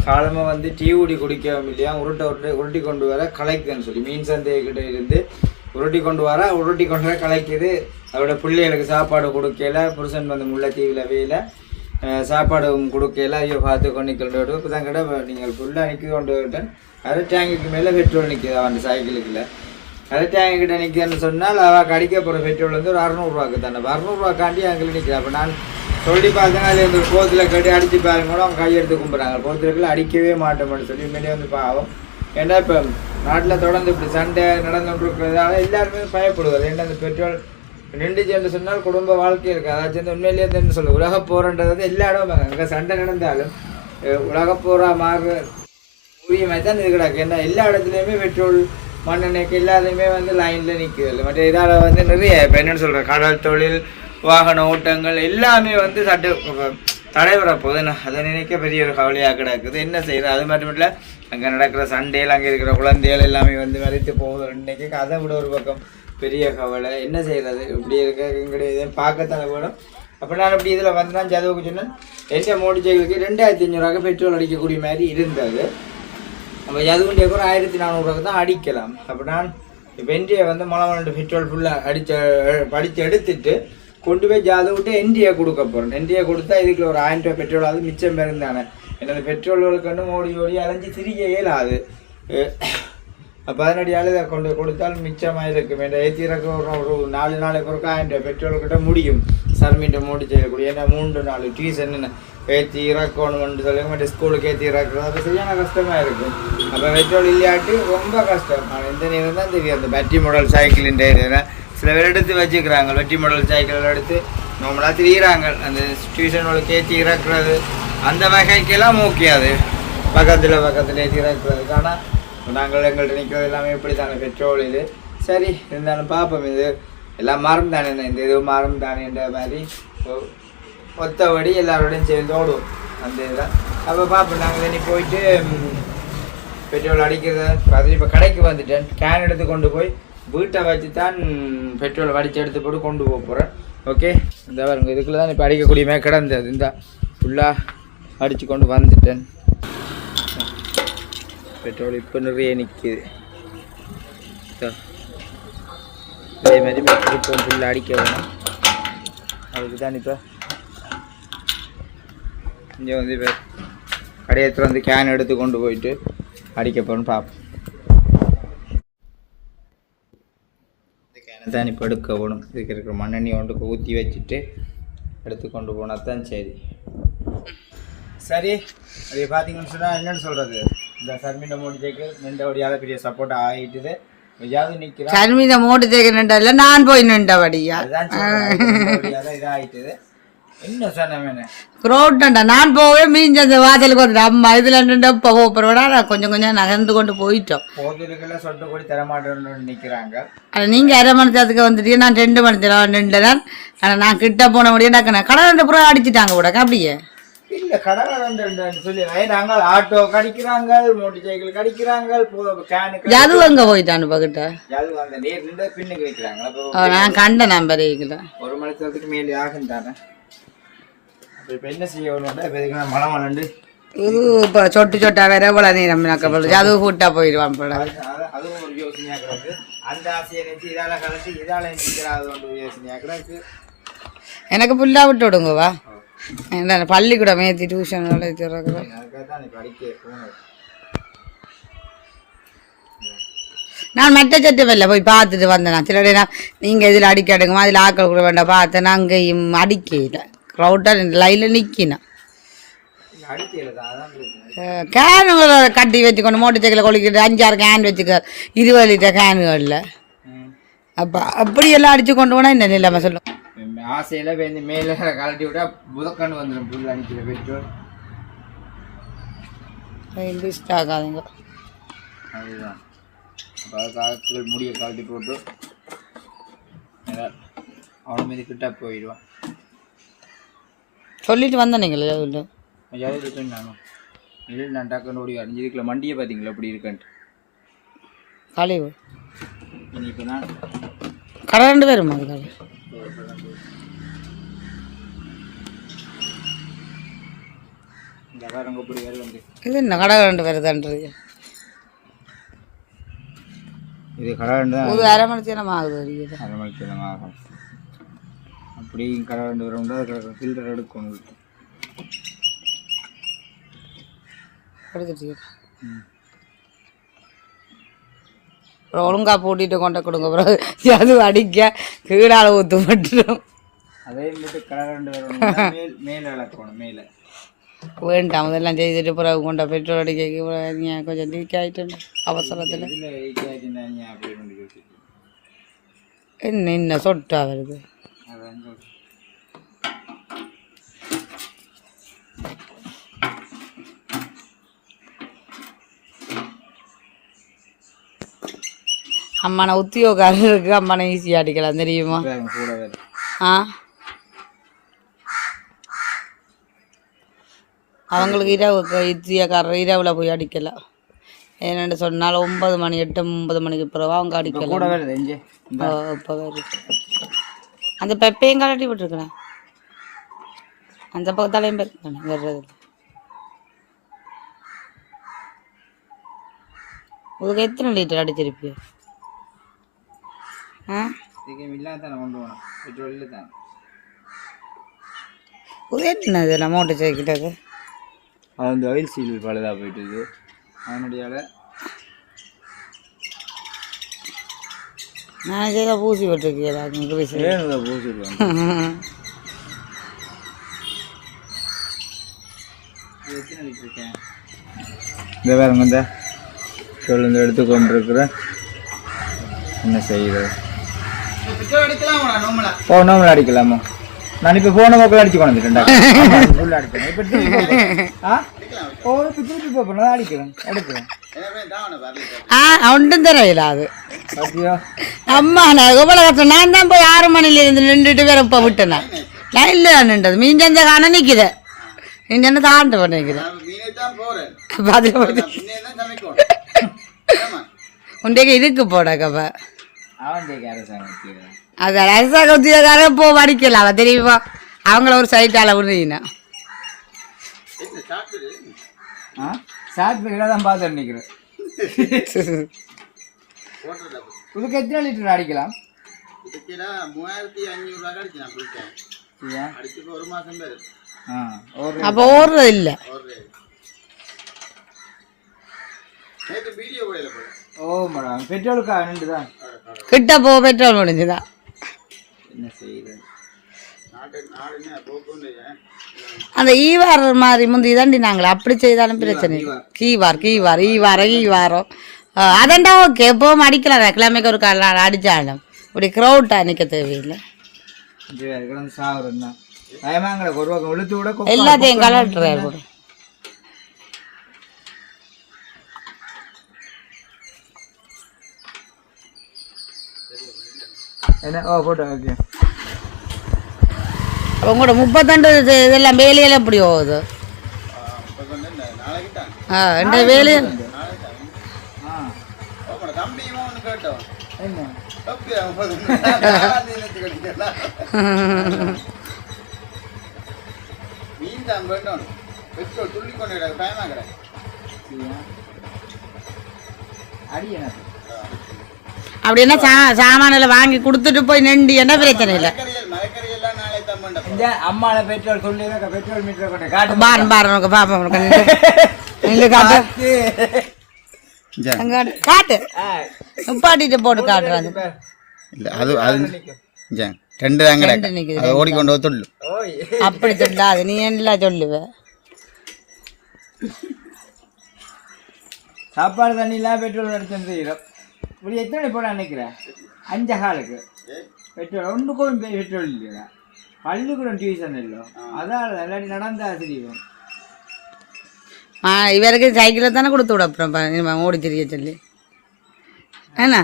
காலமாக வந்து டீ ஊடி குடிக்கவும் இல்லையா, உருட்டி கொண்டு வர கலைக்குதுன்னு சொல்லி மீன் சந்தைக்கிட்ட இருந்து உருட்டி கொண்டு வர கலைக்குது. அதோட பிள்ளைகளுக்கு சாப்பாடு கொடுக்கல. புருஷன் வந்து முல்லைத்தீவில் வேல சாப்பாடு கொடுக்கல. ஐயோ பார்த்து கொண்டு நிற்கிற இப்போ தான் கிட்ட நீங்கள் ஃபுல்லாக நிற்க கொண்டு விட்டேன். அரை டேங்குக்கு மேலே பெட்ரோல் நிற்கிது அந்த சைக்கிளுக்குள்ள. அரை டேங்கு கிட்ட நிற்கிறேன்னு சொன்னால் அவள் அடிக்க போகிற பெட்ரோல் வந்து ஒரு 600 தானே. 600 அங்கே நிற்கிறேன். அப்போ நான் சொல்லி பார்த்தேன்னா அது இந்த போத்தில் கட்டி அடித்து பாருங்க கூட அவங்க கையெடுத்து கும்பிட்றாங்க. போத்துக்குள்ள அடிக்கவே மாட்டோம்னு சொல்லி உண்மையிலே வந்து பாவம். ஏன்னா இப்போ நாட்டில் தொடர்ந்து இப்படி சண்டை நடந்துட்டு இருக்கிறதால எல்லாருமே பயப்படுவார். ஏன்னா அந்த பெட்ரோல் நின்றுச்சுன்னு சொன்னால் குடும்ப வாழ்க்கை இருக்குது. அதாச்சும் வந்து உண்மையிலேயே என்ன சொல்லுவோம், உலக போகிறன்றது வந்து எல்லா இடமும் அங்கே சண்டை நடந்தாலும் உலக போகிறா மாறுற உரிய மாதிரி தான் இது கிடக்கு. ஏன்னா எல்லா இடத்துலையுமே பெட்ரோல் மண்ணெண்ணெய்க்கு எல்லாத்தையுமே வந்து லைனில் நிற்குது இல்லை. மற்ற இதால் வந்து நிறைய இப்போ என்னென்னு சொல்கிறேன், கடல் தொழில் வாகன ஓட்டங்கள் எல்லாமே வந்து தடைபெற போகுது. அதை நினைக்க பெரிய ஒரு கவலையாக கிடக்குது. என்ன செய்யறது? அது மட்டும் இல்லை அங்கே நடக்கிற சண்டையில் அங்கே இருக்கிற குழந்தைகள் எல்லாமே வந்து மறைத்து போகுது. இன்னைக்கு அதை விட ஒரு பக்கம் பெரிய கவலை. என்ன செய்கிறது? இப்படி இருக்க கிடையாது, பார்க்கத்தானே வேணும். அப்போ நான் இப்படி இதில் வந்து தான் ஜதுவுக்கு சொன்னேன். எந்த மோட்டர் சைக்கிளுக்கு 2500 பெட்ரோல் அடிக்கக்கூடிய மாதிரி இருந்தது. நம்ம ஜதுவுண்டிய கூட 1400 தான் அடிக்கலாம். அப்போ நான் இப்போ என்டியை வந்து மொளை பெட்ரோல் ஃபுல்லாக படித்து எடுத்துட்டு கொண்டு போய் ஜாதை விட்டு என்டியை கொடுக்க போகிறேன். என்டியை கொடுத்தா இதுக்குள்ள ஒரு 1000 ரூபா பெட்ரோலாவது மிச்சம் இருந்தானே. என்னது பெட்ரோல்களுக்கு ஓடி அலைஞ்சி திரிக்க இயலாது. அப்போ அதனடியால் இதை கொண்டு கொடுத்தால் மிச்சமாக இருக்கும். என்ற ஏற்றி இறக்க ஒரு 4 நாளைக்கு ஒரு 1000 ரூபா பெட்ரோல் கிட்ட முடியும் சர்மீட்டை மூடி செய்யக்கூடிய. ஏன்னா 3-4 டியூஷன் ஏற்றி இறக்கணும்னு சொல்லி மட்டும் ஸ்கூலுக்கு ஏற்றி இறக்குறது அப்போ சரியான கஷ்டமாக இருக்கும். அப்போ பெட்ரோல் இல்லையாட்டி ரொம்ப கஷ்டம். இந்த நேரம் தான் தெரியும் அந்த பேட்டரி மாடல் சைக்கிளின் சில பேர் எடுத்து வச்சுக்கிறாங்க. வெட்டி மாடல் சைக்கிள் எடுத்து நம்மளா திரியிறாங்க. அந்த டியூஷனுக்கு ஏற்றி இறக்குறது அந்த வகைக்கெல்லாம் மூக்கியாது. பக்கத்தில் ஏற்றி இறக்குறதுக்கு. ஆனால் நாங்கள் எங்கள்கிட்ட நிற்கிறது எல்லாமே இப்படி தானே பெட்ரோல் இது. சரி இருந்தாலும் பார்ப்போம். இது எல்லாம் மாறும் தானே, இந்த இது மாறும் தானேன்ற மாதிரி ஒத்தபடி எல்லாரோடையும் சேர்ந்து ஓடுவோம் அந்த இதுதான். அப்போ பார்ப்போம். நாங்கள் இனி போயிட்டு பெட்ரோல் அடிக்கிறத பார்த்துட்டு இப்போ கடைக்கு வந்துட்டேன். கேன் எடுத்து கொண்டு போய் வீட்டை வச்சு தான் பெட்ரோல் வடித்து எடுத்து போட்டு கொண்டு போக போகிறேன். ஓகே இந்த பாருங்க இதுக்குள்ளே தான் இப்போ அடிக்கக்கூடியமே கிடந்தது. இந்த ஃபுல்லாக அடித்து கொண்டு வந்துட்டேன். பெட்ரோல் இப்போ நிறைய நிற்கிது. இதே மாதிரி இப்போ ஃபுல்லாக அடிக்க வேணும். அதுக்கு தான் இப்போ இங்கே வந்து இப்போ கடையத்தில் வந்து கேன் எடுத்து கொண்டு போயிட்டு அடிக்க போகிறோன்னு பார்ப்போம். தான் இப்போ எடுக்க போகணும். இதுக்கு இருக்கிற மண்ணெண்ணி ஒன்றுக்கு ஊற்றி வச்சுட்டு எடுத்து கொண்டு போனால் தான் சரி. சரி அது பார்த்தீங்கன்னு சொன்னால் என்னென்னு சொல்கிறது, இந்த சர்மீண்ட மோட்டர் சைக்கிள் நின்றபடியால் பெரிய சப்போர்ட் ஆகிட்டுது. எதாவது நிற்கிறேன் சர்மீண்ட மோட்டர் சைக்கிள் நின்றதில்ல, நான் போய் நின்றபடியா அதுதான் இதாகிட்டுது. என்ன சொன்னேன் க்ரோட்டா நான் போவே மீஞ்ச அந்த வாசலுக்கு வந்துட்டு அம்மா இதில் நின்று இப்போ போகிறோட நான் கொஞ்சம் நகர்ந்து கொண்டு போயிட்டோம். போதிலுக்கெல்லாம் சொட்டு கூட தரமாட்டேன்னு நிற்கிறாங்க. அது நீங்கள் 1/2 மணி நேரத்துக்கு வந்துட்டு நான் 2 மணி நேரம் நின்றுதான். ஆனால் நான் கிட்ட போன முடியும் டக்குனேன் கடை 2 புறம் அடிச்சுட்டாங்க கூட அப்படியே. இல்லை கடலை 2 சொல்லி நாங்கள் ஆட்டோ கடிக்கிறாங்க, மோட்டர் சைக்கிள் கடிக்கிறாங்க, கேனுக்கு அது அங்கே போயிட்டான்னு பக்கிட்ட அந்த நேர் நின்று பின்னுக்கு வைக்கிறாங்க. நான் கண்ட நம்பர் 1 மணி நேரத்துக்கு மேலே ஆகும் தானே. இப்போ என்ன செய்யணும்னா இப்போ இதுக்கு நான் மழை மலண்டு இது இப்போ சொட்டு சொட்டா வேற போல நேரம் அது கூட்டா போயிடுவான் போல. அதுவும் ஒரு யோசனையாக கிடக்கு. அந்த ஆசையை நினைச்சு இதால கலந்து இதால நிற்கிறாது ஒன்று யோசனையாக்கு எனக்கு ஃபுல்லாக விட்டு விடுங்கவா என்ன பள்ளிக்கூடம் ஏற்றி டியூஷன் திறக்கிறேன் அதுக்காக தான் நீ படிக்க போனது. நான் மற்ற சட்டமில்ல போய் பார்த்துட்டு வந்தேன் சில இடம் நீங்கள் இதில் அடிக்க எடுக்குமா அதில் ஆக்கள் கூட வேண்டாம் பார்த்தேன் அங்கேயும் அடிக்கல க்ரௌட்டாக லைனில் நிற்கினேன் அடிக்கல தான் அதான் பிரச்சனை. கேனுகளை கட்டி வச்சுக்கொண்டு மோட்டர் சைக்கிளில் கொளிக்கிட்டு 5-6 கேன் வச்சுக்க 20 லிட்டர் கேனுகளில் அப்போ அப்படியெல்லாம் அடித்து கொண்டு போனால் இந்த நிலைமை சொல்லும். ஆசையில வந்து மேலே கலட்டி விட்டா புதக்கண்டு வந்துடும் புல் அடிக்கிற பெட்ரோல். இன்ட்ரெஸ்ட் ஆகாதுங்க. அதுதான் அப்போ காலத்துகள் முடிய கழட்டி போட்டு அவன் மீது கிட்ட போயிடுவான். சொல்லிட்டு வந்தேன் நீங்களே இல்லை ஜாலியாக நானும் இல்லை நான் டக்குன்னு ஓடி அடிஞ்சிருக்கல மண்டியை பார்த்தீங்களா எப்படி இருக்குன்ட்டு காலையோ இனி இப்போ நான் கடை 2 பேருமா அது கடை இந்த காரங்க இப்படி வேறு வந்து இது என்ன கடை 2 பேர் தான்றது இது கடை தான் ஒரு அரை மணி நேரம் ஆகுது அடிக்கிறது. அரை மணி நேரம் ஆகும். அப்படி கடை 2 பேர் உண்டு ஃபில்டர் எடுக்கணும் எடுத்துட்டு அப்புறம் ஒழுங்காக பூட்டிட்டு கொண்ட கொடுங்க அப்புறம் அது அடிக்க கீழால் ஊற்று மட்டும் அதே மட்டும் கடை 2 பேர் மேலே இழக்கணும் மேலே வேண்டாம் அதெல்லாம் செய்துட்டு பிறகு கொண்ட பெட்ரோல் அடிக்க கொஞ்சம் லீக் ஆகிட்டு அவசரத்தில் என்ன இன்னும் சொட்டா வருது. அம்மான உத்தியோகாரருக்கு அம்மான ஈஸியாக அடிக்கலாம் தெரியுமா? ஆ அவங்களுக்கு இத்தியக்காரர் இரவில் போய் அடிக்கலாம். என்னென்னு சொன்னால் 9 மணி 8-9 மணிக்கு பிறகு அவங்க அடிக்கலாம். இப்போ வருது அந்த பெப்பையும் கலட்டி விட்டுருக்குறேன் அந்த பக்கத்தாலையும் போயிருக்கேன் வர்றது. உங்களுக்கு எத்தனை லிட்டர் அடிச்சிருப்பியோ? ஆ என்ன இதெல்லாம் மோட்டர் சைக்கிட்டது அது அந்த ஆயில் சீல் பழுதாக போயிட்டுது அதனுடைய நான் செய்த பூசி விட்டுருக்கேன் பூசிடுவாங்க. இந்த வேறுங்க இந்த சொல்லுங்க எடுத்துக்கொண்டிருக்கிறேன் என்ன செய்யுது. ஓ நோம்பல் அடிக்கலாமா? நான் இப்போ போன மக்களை அடிச்சு கொண்டுட்டேன்டா அடிக்கிறேன் இப்போ திருப்பி போகிறேன் அடிக்கிறேன் எடுக்கிறேன் ஒன்றும் தெரியல அது அம்மா நான் எவ்வளோ கஷ்டம். நான் தான் போய் 6 மணிலேருந்து நின்றுட்டு வேற இப்போ விட்டேன் நான் இல்லை நின்றது மீஞ்சந்த காண நிற்குது மீஞ்சந்த தாண்ட பண்ணிக்கிறேன் உண்டைக்கு இதுக்கு போடாக்கப்ப அது அரசாங்க உத்தியோகாரம் போ படிக்கலாம் அவ தெரியுமா? அவங்கள ஒரு சைட்டால விடுறீங்கன்னா தான் பார்த்து நினைக்கிறேன். இதுக்கு எத்தனை லிட்டர் அடிக்கலாம்? 3500 அப்போ ஓடுறது இல்லை. ஓ மேடம் பெட்ரோலுக்கா நின்றுதான் கிட்ட போ பெட்ரோல் முடிஞ்சுதான் என்ன செய்யுது. அந்த ஈவார் மாதிரி முந்தி தாண்டி நாங்கள் அப்படி செய்தாலும் பிரச்சனை இல்லை. ஈவாரம் அதண்டா ஓகே எப்பவும் அடிக்கலாம் கிழமைக்கு ஒரு கால அடித்தாலும் இப்படி க்ரௌட்டாக நிற்க தேவையில்லை. எல்லாத்தையும் கலட்டுறாரு கூட உங்களோட 32 இதெல்லாம் வேலையெல்லாம் எப்படி போகுது? எந்த வேலையும் அப்படின்னா சாமானில் வாங்கி கொடுத்துட்டு போய் நின்று என்ன பிரச்சனை இல்லை. இந்த அம்மால பெட்ரோல் சொல்லி பெட்ரோல் மீட்டர் கொண்டு காட்டு பாரு பாப்பா நின்று காட்டு காட்டு நிப்பாட்டிட்டு போட்டு காட்டுறாங்க. இல்லை அது ரெண்டு தாங்க ஓடிக்கொண்டு தொல்லு அப்படி சொல்லாது நீ எல்லாம் சொல்லுவ. சாப்பாடு தண்ணி இல்லாம பெட்ரோல் அடிச்சு இப்படி எத்தனை போட நினைக்கிறேன் 5 காலுக்கு பெட்ரோல் ஒன்றுக்கும் பெட்ரோல் இல்லையா பள்ளிக்கூடம் டியூஷன் இல்லை அதான் இல்லாட்டி நடந்தா தெரியும். இவருக்கு சைக்கிளை தானே கொடுத்து விட அப்புறம் ஓடி தெரிய சொல்லி என்ன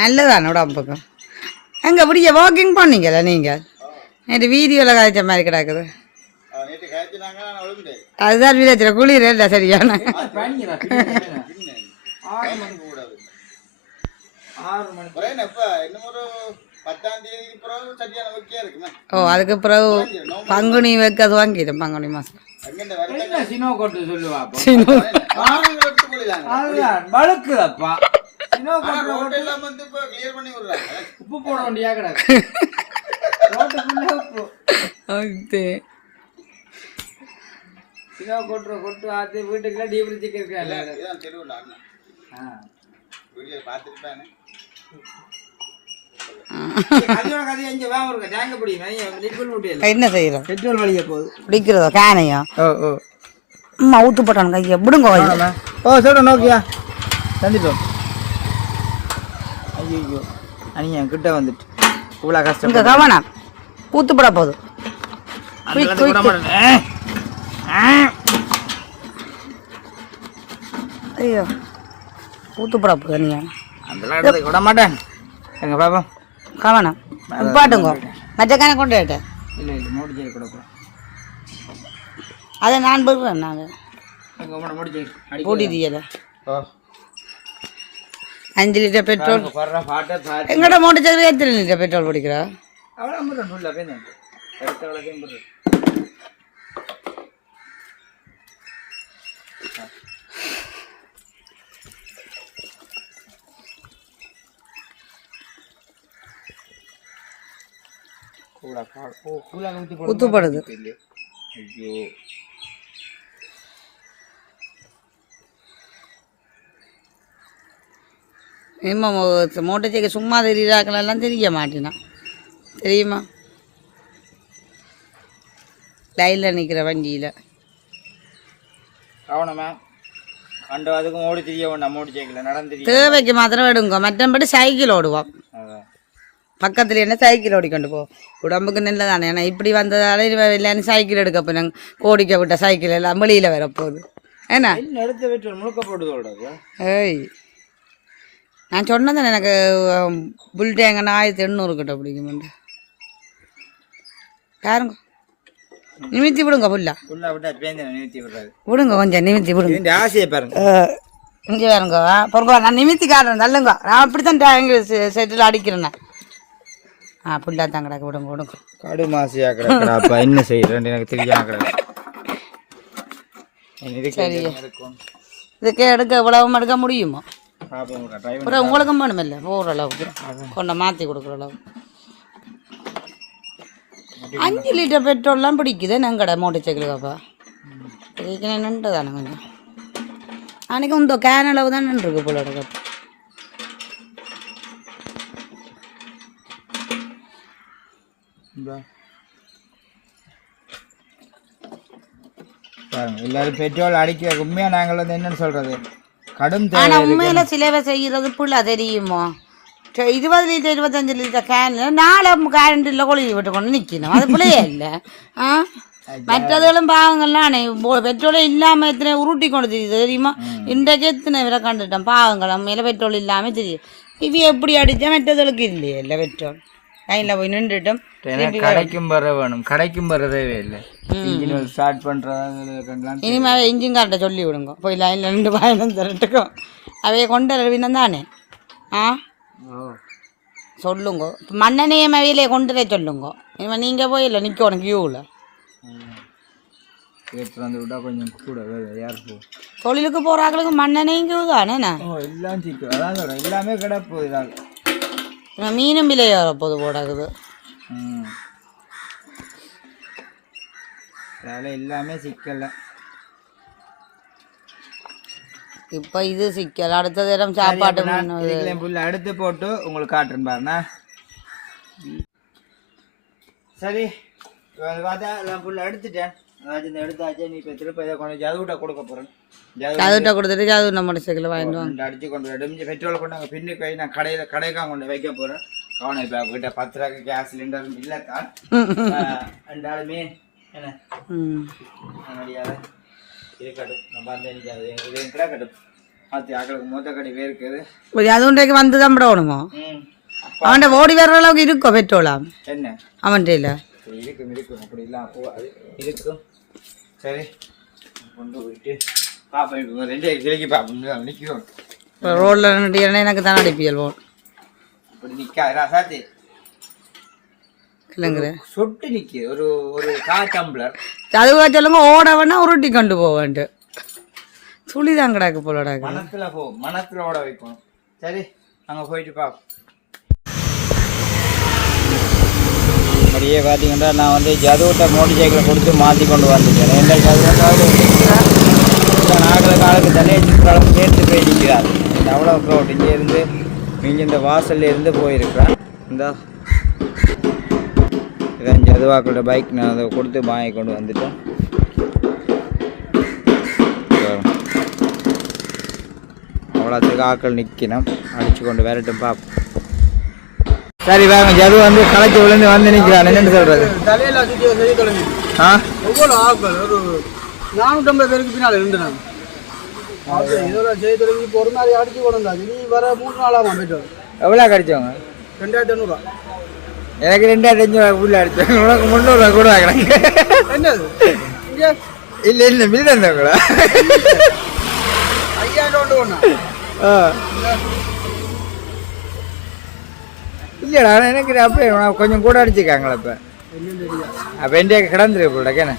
நல்லதானே உடம்புக்கும். எங்கே பிடிக்க வாக்கிங் பண்ணீங்களா நீங்கள்? நேற்று வீடியோவில் காய்ச்ச மாதிரி கிடக்குது. அதுதான் வீரத்தில் குளிர் இல்லை சரியான. ஓ அதுக்கு பிறகு பங்குனி வைக்க வாங்கிடும். பங்குனி மாதம் பழுக்குதப்பா உப்பு போட வேண்டியா கிடக்கு. கொட்டு ஆத்து வீட்டுக்குள்ள டீ பிடிச்சிக்க இருக்கேன். என்ன செய்யறோம்? பெட்ரோல் வழிய போகுது பிடிக்கிறதோ கேனையா? அம்மா ஊத்து போட்டானு கையை விடுங்க. ஓ சொல்ற நோக்கியா சந்திப்போம். ஐயோ அனியா கிட்ட வந்துட்டு இவ்வளோ கஷ்டம். இங்கே கவனம் ஊத்து போட போகுது. ஐயோ ஊத்து போட போகுது நீ அந்த விட மாட்டேன். எங்க பாப்போம் கவனம் பாட்டுங்க மச்சக்கான கொண்டு விட்டேன். இல்லை இல்லை மோடி கொடுப்போம். அதை நான் போடுறேன். நாங்கள் மோடி போட்டியல 5 லிட்டர் பெட்ரோல் எங்கட மோட்டர் சைக்கிள் எத்தனை லிட்டர் பெட்ரோல் பிடிக்கிறா? ஊத்துப்படுது. ஏம்மா மோட்டர் சைக்கிள் சும்மா தெரியுறாக்கெல்லாம் தெரிய மாட்டேனா தெரியுமா? லைனில் நிற்கிற வண்டியில் கவனமா கண்டு அதுக்கும் ஓடி தெரிய வேண்டாம். மோடி சைக்கிள் நடந்து தேவைக்கு மாத்திரம் எடுங்க. மற்றபடி சைக்கிள் ஓடுவோம். பக்கத்தில் என்ன சைக்கிள் ஓடிக்கொண்டு போ. உடம்புக்கு நல்லதானே. ஏன்னா இப்படி வந்ததால இல்லைன்னு சைக்கிள் எடுக்க போய் கோடிக்க விட்ட சைக்கிள் எல்லாம் வெளியில் வரப்போகுது. ஏன்னா எடுத்து வச்சு முழுக்க போட்டு ஏய் நான் சொன்னதானே எனக்கு புல்டேங்கன்னா 1800 கிட்ட பிடிக்குமெண்டு. யாருங்க நிமித்தி விடுங்க புல்லா விடுங்க கொஞ்சம் நிமித்தி விடுங்க. ஆசையை பாருங்க இங்கே வேறுங்க பொறுங்க. நான் நிமித்தி காட்டுறேன் நல்லுங்க. நான் அப்படித்தான் செட்டில் அடிக்கிறேண்ணே. புல்லா தான் கிடக்கு விடுங்க விடுங்க. கடு மாசியா கிடக்குறாப்பா என்ன செய்யறேன் எனக்கு தெரியாம கிடக்கு. சரி இதுக்கு எடுக்க இவ்வளவு எடுக்க முடியுமா? அப்புறம் உங்களுக்கும் வேணுமில்ல போகிற அளவுக்கு கொண்ட மாற்றி கொடுக்குற அளவுக்கு. 5 லிட்டர் பெட்ரோல்லாம் பிடிக்குது எங்கட மோட்டர் சைக்கிளுக்காப்பா. இதுக்கு நின்று தானே கொஞ்சம் அன்றைக்கி இந்த கேன் அளவு தான் நின்றுருக்கு போல எடுக்க. எல்லாரும் பெட்ரோல் அடிக்க உண்மையா நாங்கள் வந்து என்னன்னு சொல்றது கடும். ஆனால் உண்மையில் சிலவை செய்கிறது புள்ள தெரியுமோ? 20 லிட்டர் 25 லிட்டர் கேனில் 4 கேரண்டில் கொழுவி விட்டு கொண்டு நிற்கணும். அது பிள்ளையே இல்லை. மற்றதுகளும் பாவங்கள்லாம் பெட்ரோலே இல்லாமல் எத்தனை உருட்டி கொண்டு தெரியுது தெரியுமா? இன்றைக்கு எத்தனை விலை கண்டுட்டோம் பாவங்கள் மேலே பெட்ரோல் இல்லாமல் தெரியுது. இவ எப்படி அடித்தா மற்றதுகளுக்கு இல்லையே இல்லை பெட்ரோல் லைனில் போய் நின்றுட்டோம். கடைக்கும் வர வேணும். கடைக்கும் வரதே இல்லை. இன்ஜின் ஸ்டார்ட் பண்ணுறதா இனிமேல் இன்ஜின் கார்ட்டை சொல்லி விடுங்க. போய் லைனில் 2 பயணம் தரட்டுக்கும் அவைய கொண்டு வினம் தானே. சொல்லுங்க மண்ணெண்ணையை மவையிலே கொண்டு வர சொல்லுங்க. இனிமேல் நீங்கள் போய் இல்லை நிற்கணும் கியூவில். வந்து விட்டா கொஞ்சம் கூட யார் போ தொழிலுக்கு போகிறாங்களுக்கு மண்ணெண்ணையும் கியூ தானே. எல்லாம் சீக்கிரம் அதான் சொல்கிறேன் எல்லாமே கடை போகுது. மீனும் விலையா போது போடாக்குது. அதனால எல்லாமே சிக்கல. இப்போ இது சிக்கல். அடுத்த நேரம் சாப்பாட்டு புல் அடுத்து போட்டு உங்களுக்கு காட்டுறேன் பாருண்ணா. சரி பார்த்தா எல்லாம் புல் எடுத்துட்டேன். அதாச்சும் இந்த எடுத்தாச்சு. நீ இப்போ திருப்ப இதை கொண்டு ஜதுவிட்ட கொடுக்க போகிறேன். ஜதுவிட்ட கொடுத்துட்டு ஜது நம்ம சைக்கிள் வாங்கிட்டு வாங்க. அடிச்சு கொண்டு எடுத்து பெட்ரோல் கொண்டு அங்கே பின்னுக்கு போய் நான் கடைக்காக கொண்டு வைக்க போகிறேன். கவனம் இப்போ கிட்ட 10 ரூபாய்க்கு கேஸ் சிலிண்டர் இல்லை தான். ரெண்டாலுமே என்ன முடியாது இருக்கட்டும். நம்ம அந்த இது கிடக்கட்டும். மாற்றி ஆக்களுக்கு மூத்த கடி வேர்க்குது. ஜதுண்டைக்கு வந்து தான் விடணுமா? அவன்கிட்ட ஓடி வர்ற அளவுக்கு இருக்கும் பெட்ரோலாம் என்ன அவன்கிட்ட இல்லை? இருக்கும் அப்படி இல்லாம் அது இருக்கும். சரி கொண்டு போயிட்டு பாப்பா இப்போ 2 கிலோக்கு பாப்பா நிற்கும். ரோட்ல நின்று எனக்கு தானே அடிப்பியல் போன் அப்படி நிற்காது ராசாத்தி இல்லைங்கிற சொட்டு நிற்கிது. ஒரு ஒரு டம்ளர் அதுவா சொல்லுங்க. ஓட வேணா உருட்டி கொண்டு போவேன்ட்டு துளிதான் கிடக்கு போலடாக்கு. மனத்தில் மனத்தில் ஓட வைக்கணும். சரி அங்கே போயிட்டு பாப்போம். அப்படியே பார்த்தீங்கன்னா நான் வந்து ஜதுவிட்ட மோட்டர் சைக்கிளை கொடுத்து மாற்றி கொண்டு வந்துட்டேன். என்ன ஜதுவிட்ட நாளுக்கு தலையை சுற்றுறாலும் சேர்த்து போய் நிற்கிறார். அவ்வளோ க்ரௌட் இங்கேருந்து இங்கே இந்த வாசல்ல இருந்து போயிருக்கிறேன். இந்த இதான் ஜதுவாக்களோட பைக். நான் அதை கொடுத்து வாங்கி கொண்டு வந்துட்டேன். அவ்வளோத்துக்கு ஆக்கள் நிற்கணும். அடிச்சு கொண்டு விரட்டும் பார்ப்போம். சரி வாங்க. ஜது வந்து களைச்சி விழுந்து வந்து நிற்கிறான். என்னென்னு சொல்கிறது? தலையில செய்தி தொடங்கி ஒவ்வொரு ஆக்கள் ஒரு 450 பேருக்கு பின்னால் இருந்துனாங்க. இதோட செய்தி தொடங்கி இப்போ ஒரு நாள் அடிச்சு கொண்டு வந்தாச்சு. நீ வர 3 நாளாக போயிட்டு எவ்வளோ கடிச்சவங்க? 2500 எனக்கு 2500 உள்ள அடிச்சாங்க. உனக்கு 300 கூட வாங்குறாங்க. என்னது இல்லை இல்லை மில் தந்தவங்களா? 5000 ஒன்றா? இல்லைடா எனக்கு அப்படியே கொஞ்சம் கூட அடிச்சுக்காங்களா? இப்போ அப்போ என்டைய கிடந்துருக்கு போலக்கேண்ணே.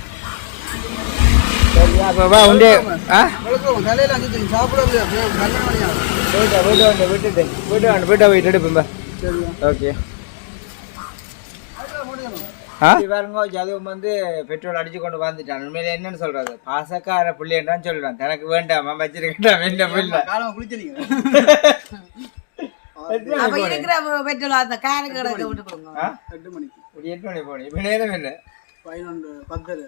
சரி அப்போ வா உண்டே. தலையில சாப்பிட போயிட்டு எடுப்பேன்பா. ஓகே பாருங்க. ஜதுவும் வந்து பெட்ரோல் அடிச்சு கொண்டு வந்துட்டான். உண்மையில என்னன்னு சொல்றது? பாசக்கார பிள்ளைன்றான்னு சொல்றான். தனக்கு வேண்டாமா வச்சிருக்கேன் வேண்டாம் இல்லை காலம் குளிச்சீங்க. அப்ப இருக்கிற பெட்ரோல் அந்த காருக்கு கிடக்க விட்டு கொடுங்க. 8 மணிக்கு 8 மணி போனேன். இப்போ நேரம் என்ன? 11:10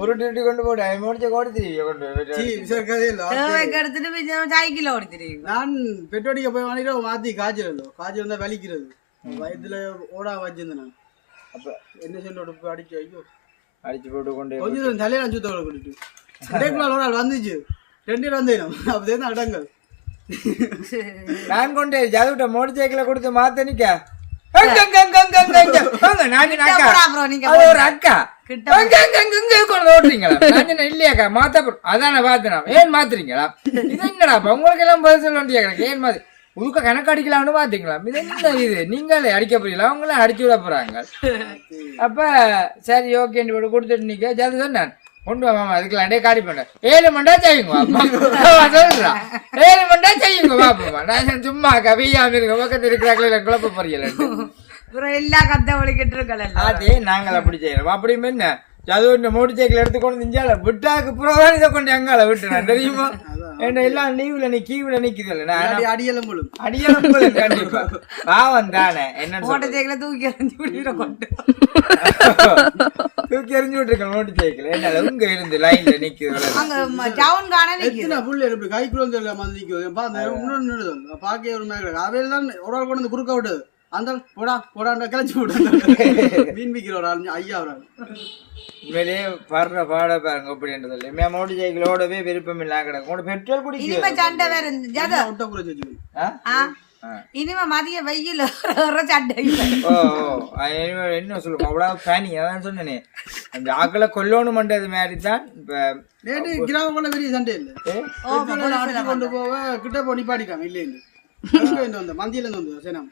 ஒரு டியூட்டி கொண்டு போட்டு முடிச்ச கொடுத்துருவீங்க கொண்டு எடுத்துட்டு சைக்கிள் ஓடித்துருவீங்க. நான் பெட்ரோடிக்க போய் வாங்கிட்டு மாற்றி காய்ச்சல் வந்தால் வலிக்கிறது. வயதுல ஓடா வச்சிருந்தேன் நான். அப்போ என்ன சொல்லி அடிச்சு ஐயோ அடிச்சு போட்டு கொண்டு கொஞ்சம் தலையில அஞ்சு தோலை கூட்டிட்டு இடைக்குள்ள ஒரு நாள் வந்துச்சு. 2 பேர் வந்தேன். அப்போ அடங்கல் நான் கொண்டு ஜதுவிட்ட மோட்டர் சைக்கிளை கொடுத்து மாத்த நிக்க இல்லையாக்கா மாத்த அதான பாத்துனா ஏன் மாத்துறீங்களா? இது என்னடாப்பா உங்களுக்கு எல்லாம் பதில் சொல்ல வேண்டிய ஏன் மாத்தி உதுக்க கணக்கு அடிக்கலாம்னு பாத்தீங்களா? இது என்ன இது? நீங்களே அடிக்க போறீங்களா? அவங்களும் அடிச்சு விட போறாங்க. அப்ப சரி ஓகே கொடுத்துட்டு நிக்க ஜது சொன்னான் கொண்டு வாமா. அதுக்குலாம் காடி பண்ண 7 மண்டா செய்யுங்க. 7 மண்டா செய்யுங்க பாப்பா. நான் சும்மா கவியாம இருக்க பக்கத்தில் இருக்கிறாங்களே குழப்ப போறீங்களா? எல்லா கத்த ஒழிக்கிட்டு இருக்கல. அதே நாங்கள் அப்படி செய்யறோம். அப்படியுமே என்ன ஜது மோட்டர் சைக்கிள் எடுத்துக்கொண்டு நிஞ்சால விட்டாக்கு புறதான் இதை கொண்டு எங்கால விட்டுறேன் தெரியுமா? என்ன எல்லாம் லீவ்ல நீ கீவுல நிக்குது. அடியலம் கண்டிப்பா பாவம் தானே. என்ன மோட்டர் சைக்கிளை தூக்கி எறிஞ்சு விட்டுருக்கேன். மோட்டர் சைக்கிள் என்ன உங்க இருந்து லைன்ல நிக்குது. டவுன் காண புள்ள கைக்குள்ள நிக்குது. பாக்க ஒரு மேல அவையெல்லாம் ஒரு ஆள் கொண்டு வந்து குறுக்க விட்டு அந்த போடா போடாண்ட கிளச்சி விட்டு மீன் விற்கிற ஒரு ஆள் ஐயா ஒரு ஆள். உண்மையிலேயே பாடுற பாட பாருங்க அப்படின்றது. மோட்டர் சைக்கிளோடவே விருப்பம் இல்ல கிடக்கும். பெட்ரோல் குடிக்க சண்டை வேற இனிமே மதிய வெயில் சண்டை. என்ன சொல்லுங்க அவ்வளவு பேனி. அதான் சொன்னேனே அந்த ஆக்களை கொல்லணும் பண்றது மாதிரி தான். இப்ப கிராம பெரிய சண்டை இல்லை கொண்டு போவ கிட்ட போ நிப்பாடிக்காங்க இல்லைன்னு வந்த மந்தியில இருந்து வந்து சேனம்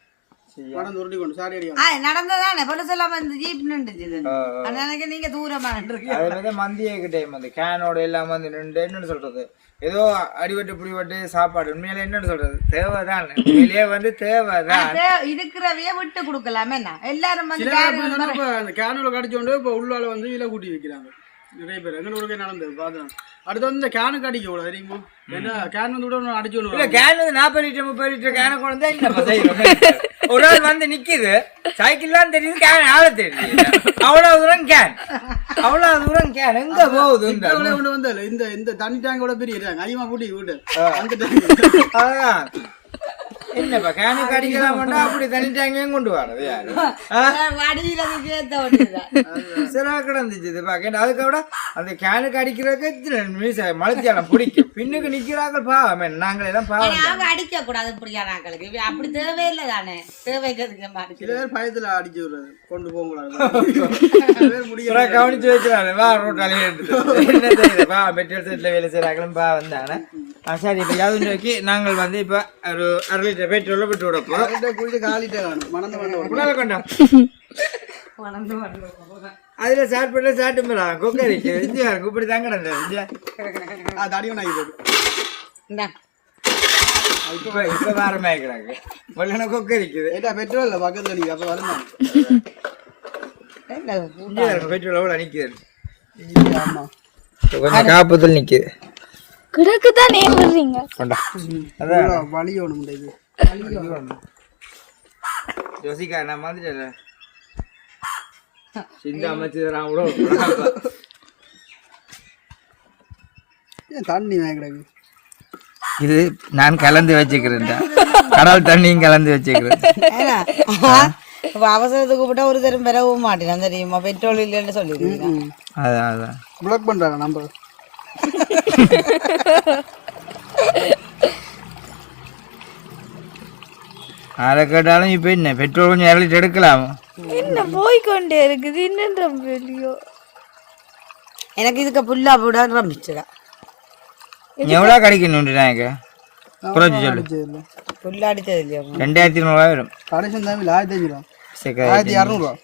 நடந்ததானே பொலிசெல்லாம் வந்து ஜீப் நின்றுச்சு. நீங்க தூரமா மந்திய கிட்டே வந்து கேனோட எல்லாம் வந்து நின்று என்னன்னு சொல்றது ஏதோ அடிபட்டு புடிபட்டு சாப்பாடு உண்மையில என்னன்னு சொல்றது தேவைதான் உண்மையிலேயே வந்து தேவைதான் இருக்கிறவைய விட்டு கொடுக்கலாமே என்ன எல்லாரும் வந்து அந்த கேனுல கடிச்சோண்டு இப்போ உள்ளால வந்து இலை கூட்டி வைக்கிறாங்க நிறைய பேர் எங்களுக்கு நடந்தது பார்த்தோம். அடுத்து வந்து இந்த கேனுக்கு அடிக்க கூடாது தெரியுமா? ஏன்னா கேன் வந்து கூட அடிச்சு இல்ல விடுவாங்க. கேன் வந்து 40 லிட்டர் 30 லிட்டர் கேனை கொண்டு தான் ஒரு ஆள் வந்து நிக்குது சைக்கிள்லாம் தெரியுது கேன் ஆள தெரியுது அவ்வளவு தூரம் கேன் எங்க போகுது கொண்டு வந்து இந்த தண்ணி டேங்கோட பெரிய டேங்க் அதிகமா பூட்டி விட்டு அந்த டேங்க் அதான் என்னப்பா கேனுக்கு அடிக்கலாம்டா அப்படி தண்ணி டேங்கையும் கொண்டு வரது யாரு சிறா கிடந்துச்சு இது பாக்க அதுக்கு விட அந்த கேனுக்கு அடிக்கிறதுக்கு மலைத்தியாலம் பிடிக்கும் பின்னுக்கு நிக்கிறாங்க பாவம் நாங்கள் எல்லாம் பாவம் அடிக்க கூடாது இப்படியானாக்களுக்கு அப்படி தேவையில்லை தானே தேவைக்கிறதுக்கு சில பேர் பயத்துல அடிச்சு விடுறது கொண்டு போக கவனிச்சு வச்சுறாரு வா ரோட்டாலே என்ன தெரியுது பா மெட்டீரியல் செட்ல வேலை செய்யறாங்களும் பா வந்தானே சரி இப்ப யாவது நோக்கி நாங்கள் வந்து இப்ப ஒரு 1/2 லிட்டர் பெட்ரோல விட்டு விட போறோம் குடிச்சு காலிட்டே காணும் மணந்து கொண்டோம் அதுல சாப்பிட்டு சாப்பிட்டு போறான் கொக்கரிக்கு இந்தியாருக்கு இப்படி தாங்க அது அடிவன் ஆகி போட்டு இப்ப வாரமாயிக்கிறாங்க வெள்ளன கொக்கரிக்குது ஏட்டா பெட்ரோல் இல்ல பக்கத்துல நீங்க அப்ப வருமா பெட்ரோல் எவ்வளவு நிக்குது ஆமா கொஞ்சம் காப்பத்தில் நிக்குது கிடக்குதான் ஏன் வர்றீங்க அதான் வலி ஒண்ணு இது யோசிக்கா நான் மாதிரி சிந்த அமைச்சுதான் கூட தண்ணி வாங்கிடாங்க இது நான் கலந்து வச்சுக்கிறேன் கடல் தண்ணியும் கலந்து வச்சுக்கிறேன் அவசரத்துக்கு கூப்பிட்டா ஒரு தரம் பெறவும் மாட்டேன் தெரியுமா பெட்ரோல் இல்லைன்னு சொல்லிடுறேன் அதான் அதான் பிளாக் பண்றாங்க நம்பர் அதை கேட்டாலும் இப்ப என்ன பெட்ரோல் கொஞ்சம் 2 லிட்டர் எடுக்கலாம் என்ன போய்கொண்டே இருக்குது இன்னும் வெளியோ எனக்கு இதுக்கு புல்லா போட ஆரம்பிச்சுடா எவ்வளோ கிடைக்கணும் எனக்கு குறைச்சி சொல்லு புல்லா அடிச்சது இல்லையா 2200 வரும் கடைசி தான் 1200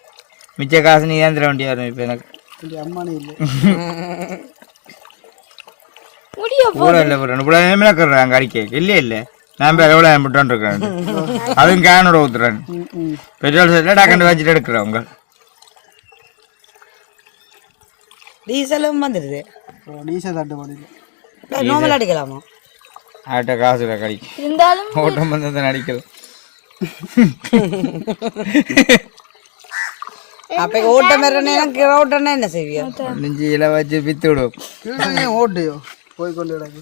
மிச்ச காசு நீ தான் தர வேண்டியா வரும் இப்போ எனக்கு அம்மானே இல்லை கூட இல்லை போடுறேன் இவ்வளோ நேரமே இருக்கிறாங்க அடிக்க இல்லையே இல்லை நான் பேர் எவ்வளோ போட்டான் இருக்கிறேன் அதுவும் கேனோட ஊத்துறேன் பெட்ரோல் செட்டில் டாக்கண்டு வச்சுட்டு எடுக்கிறவங்க டீசலும் வந்துடுது டீசல் தட்டுப்பாடு நார்மல் அடிக்கலாமா ஆட்ட காசு இல்லை கிடைக்கும் இருந்தாலும் ஓட்டம் வந்து தான் அடிக்கல அப்ப ஓட்டம் ஓட்டம்னா என்ன செய்வியா நெஞ்சில வச்சு வித்து விடும் ஓட்டையோ போய் கொண்டு கிடக்கு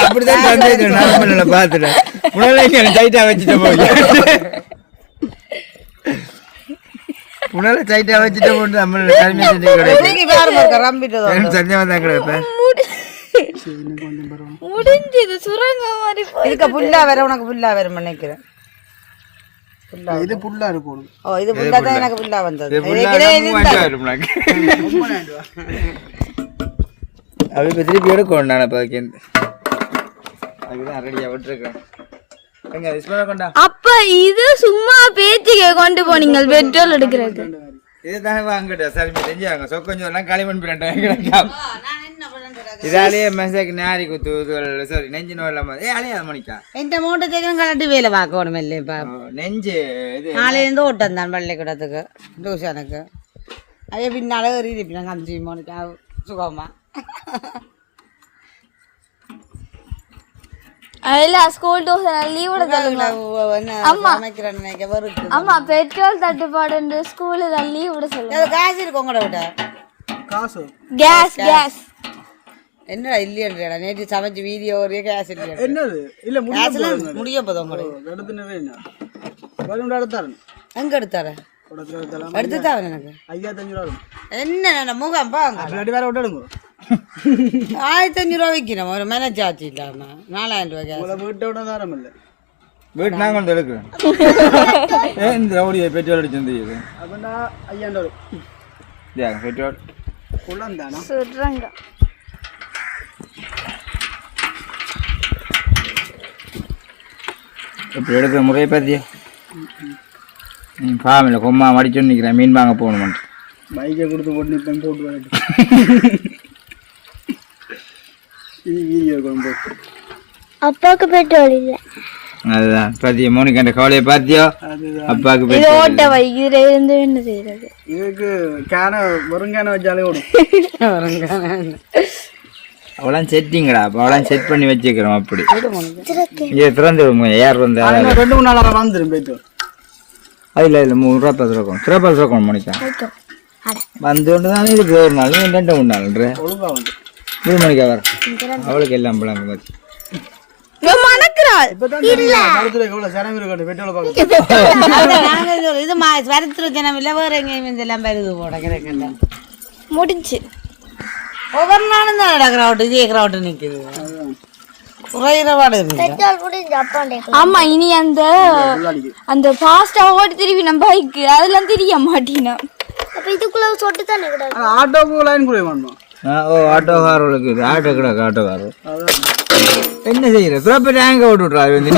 அப்படிதான் சந்தேகம் பார்த்துட்டேன் முன்னால டைட்டா வச்சுட்டு போய் முன்னால டைட்டா வச்சுட்டு போட்டு நம்ம சந்தேகமா தான் கிடைப்பேன் முடிஞ்சது சுரங்க மாதிரி இதுக்கு புல்லா வேற உனக்கு புல்லா வேற நினைக்கிறேன் இது புல்லா இருக்கும் ஓ இது புல்லா தான் எனக்கு புல்லா வந்தது அது இப்போ திருப்பி எடுக்கணும் நான் இப்போ அதுதான் ரெடியாக விட்டுருக்கேன் அப்ப இது சும்மா பேச்சுக்கு கொண்டு போனீங்க பெட்ரோல் எடுக்கிறதுக்கு இதுதான் வாங்கிட்ட சரி செஞ்சாங்க சொக்கஞ்சோலாம் களிமண் பிரிண்டாங்க இதாலேயே மெசேஜ் நாரி குத்து சாரி நெஞ்சு நோய் இல்லாம அலையா மணிக்கா எந்த மூட்டை தேக்கம் கலட்டி வேலை பார்க்கணும் இல்லையா நெஞ்சு நாளையிலேருந்து ஓட்டம் தான் பள்ளிக்கூடத்துக்கு டியூஷனுக்கு அதே பின்னால இருப்பினாங்க அஞ்சு மணிக்கா சுகமா அதெல்லாம் ஸ்கூல் டியூஷன் லீவோட ஆமா பெட்ரோல் தட்டுப்பாடு ஸ்கூல்ல தான் லீவ் விட சொல்லுங்க காசு இருக்கு உங்களோட விட காசு கேஸ் என்னடா இல்லையா நேற்று சமைச்சு வீடியோ ஒரே கேஸ் இல்லையா என்னது இல்ல முடிய போதும் உங்களுக்கு எடுத்துனவே என்ன வரும்டா எடுத்தாரு எங்க எடுத்தார எடுத்துதான் எனக்கு 5500 என்ன முகம் பாங்க அப்படி வேற விட்டு எடுங்க 1500 வைக்கணும் ஒரு மேனேஜ் ஆச்சு இல்லாம 4000 ரூபாய் உங்களை வீட்டோட தாரம் இல்லை வீட்டு நாங்கள் வந்து எடுக்கிறோம் இந்த ஓடிய பெட்ரோல் அடிச்சு அப்படின்னா 5000 பெட்ரோல் குளம் தானா சொல்றாங்க இப்படி எடுக்கிற முறையை பார்த்தியா ஃபார்மில் கொம்மா மடிச்சோன்னு நிற்கிறேன் மீன் வாங்க போகணுமான்ட்டு பைக்கை கொடுத்து போட்டு நிற்பேன் போட்டு வரட்டு வீடியோ கொண்டு அப்பாவுக்கு பெட்ரோல் இல்லை. அதுதான் பாத்தியா மோனிகாண்ட கவலையை பாத்தியோ அப்பாவுக்கு இது ஓட்ட வை, இதுல இருந்து என்ன செய்யறது? இதுக்கு கேனை வெறும் கேனை வச்சாலே ஓடும். அவளாம் செட்டிங்கடா அப்போ அவளாம் செட் பண்ணி வச்சுக்கிறோம். அப்படி இங்கே திறந்து விடுங்க. யார் வந்து 2-3 நாளாக வந்துடும் பெட்ரோல். அது இல்லை இல்லை 3 ரூபா 10 ரூபா திரப்பால் இருக்கணும் மோனிகா வந்து கொண்டு தானே இருக்கு. ஒரு நாள் 2-3 நாள்ன்ற ஒழுங்கா வந்து 3 மணிக்கா வர அவளுக்கு எல்லாம் பிள்ளைங்க பார்த்து இப்பதான் தெரியல மருத்துவ எவ்வளவு ஜனம் இருக்கு பெட்ரோல் பார்க்க. இது வரத்துரு ஜனம் இல்லை, வேற எங்கேயும் இதெல்லாம் பெருது போட கிடைக்கல. முடிஞ்சு ஒவ்வொரு நாளும் தான் கிரௌட், இதே கிரௌட் நிக்குது. ஆமா. இனி அந்த ஃபாஸ்டா ஓடி திருப்பி நம்ம பைக்கு அதெல்லாம் தெரிய மாட்டேனா. அப்ப இதுக்குள்ள சொட்டு தானே கிடக்கு. ஆட்டோக்கு லைன் குறை பண்ணணும். ஓ ஆட்டோக்காரர்களுக்கு இது ஆட்டோ கிடக்கு ஆட்டோக்காரர் என்ன செய்யற துறப்ப டேங்க ஓட்டு விட்றாரு வந்து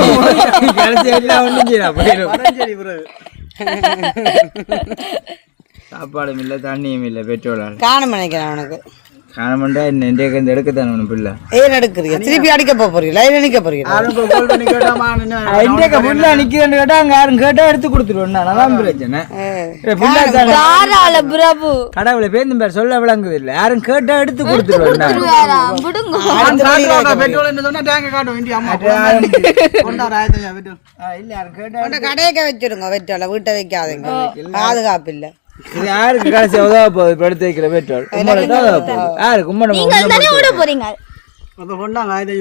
கடைசி எல்லாம் ஒன்றும் செய்யறா போயிடும். சாப்பாடும் இல்லை தண்ணியும் இல்லை பெட்ரோலால் காணும் நினைக்கிறேன் அவனுக்கு. காணமாண்டா என்ன இன்றைக்கு இந்த எடுக்கத்தானே ஒன்று பிள்ளை ஏன் எடுக்கிறீங்க? திருப்பி அடிக்க போறீங்களா இல்லை நிக்க போறீங்களா? இன்றைக்கு புல்லா நிக்கிறேன்னு கேட்டா அங்க யாரும் கேட்டா எடுத்து கொடுத்துருவோம். அதான் பிரச்சனை. பிரபு கடவுளை பேருந்து பேர் சொல்ல விளங்குது இல்லை. யாரும் கேட்டா எடுத்து கொடுத்துருவோம். இல்ல யாரும் கேட்டா கடையக்க வச்சிருங்க. வெட்டோல வீட்டை வைக்காதீங்க, பாதுகாப்பு இல்லை. இது யாருக்கு கடைசி உதவ போகுது? இப்போ எடுத்து வைக்கிற பெட்ரோல் யாருக்கு ஓட போறீங்க?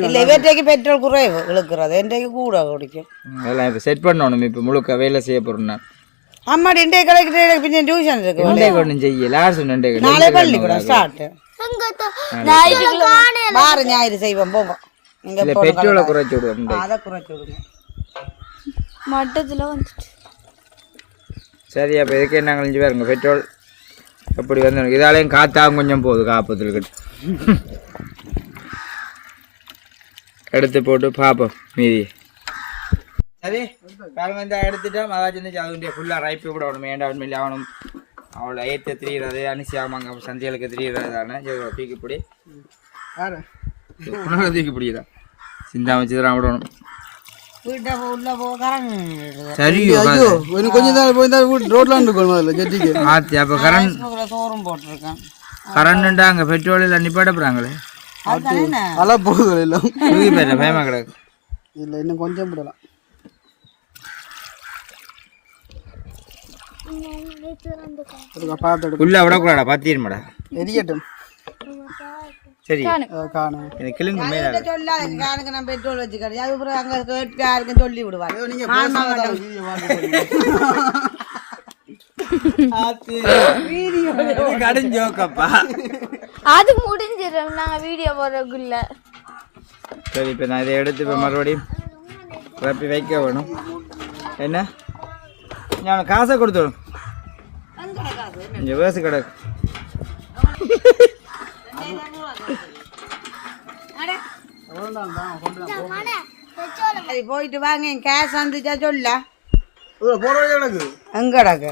இல்லை இவற்றைக்கு பெட்ரோல் குறைவு இழுக்கிறது, என்றைக்கு கூட குடிக்கும். அதெல்லாம் இப்போ செட் பண்ணணும். இப்போ முழுக்க வேலை செய்ய போறோம்னா அம்மாடி இன்றைய கடைக்கிட்ட பின்ன டியூஷன் இருக்கு. இன்றைக்கு ஒன்றும் செய்யல. யார் சொன்ன நாளை பள்ளிக்கூடம் ஸ்டார்ட். வார ஞாயிறு செய்வோம் போங்க. இல்லை பெட்ரோலை குறைச்சி விடுவோம். அதை குறைச்சி விடுங்க. மட்டத்துல வந்துட்டு சரி. அப்போ இதுக்கே நாங்கள் 5 பேருங்க பெட்ரோல் அப்படி வந்து இதாலையும் காத்தாவும் கொஞ்சம் போகுது. காப்பத்தில் எடுத்து போட்டு பார்ப்போம் மீதி. சரி பாருங்க இந்த எடுத்துட்டோம். அதாச்சும் அதுடைய ஃபுல்லாக ரைப்பு கூட விடணும். ஏண்டா உண்மையிலே அவனும் அவளை ஏற்ற திரியிறது அனுசியாமாங்க சந்தியாளுக்கு திரியிறது தானே. தூக்கி பிடி புனக தூக்கி பிடிக்கிறா சிந்தா வச்சு தான் விடணும். சரி கொஞ்ச நேரம் போயிருந்தா ரோட்ல இருக்கணும். அப்போ கரண்ட் கரண்ட்டா அங்கே பெட்ரோல் இல்லை நிப்பாட்ட போகிறாங்களே. அதெல்லாம் போகுது இல்லை தூக்கி போயிடுற பயமா கிடக்கு. இல்லை இன்னும் கொஞ்சம் விடலாம். உள்ள விடக்கூடாடா பத்திரமாடா எரியட்டும். சரி காணும் எனக்கு கிளுங்க மேல சொல்லாதுக்கு நான் பெட்ரோல் வச்சுக்கிறேன். அதுக்கப்புறம் அங்கே கேட்டு யாருக்கும் சொல்லி விடுவாங்க. கடிஞ்சோக்கப்பா அது முடிஞ்சிடும் நாங்க வீடியோ போறதுக்குள்ள. சரி இப்போ நான் இதை எடுத்து இப்போ மறுபடியும் ரப்பி வைக்க வேணும். என்ன நான் காசை கொடுத்துடும் இங்கே வேசு கிடக்கு. போயிட்டு வாங்க. கேஸ் வந்துச்சா சொல்ல போறோம் எங்கடாக்கு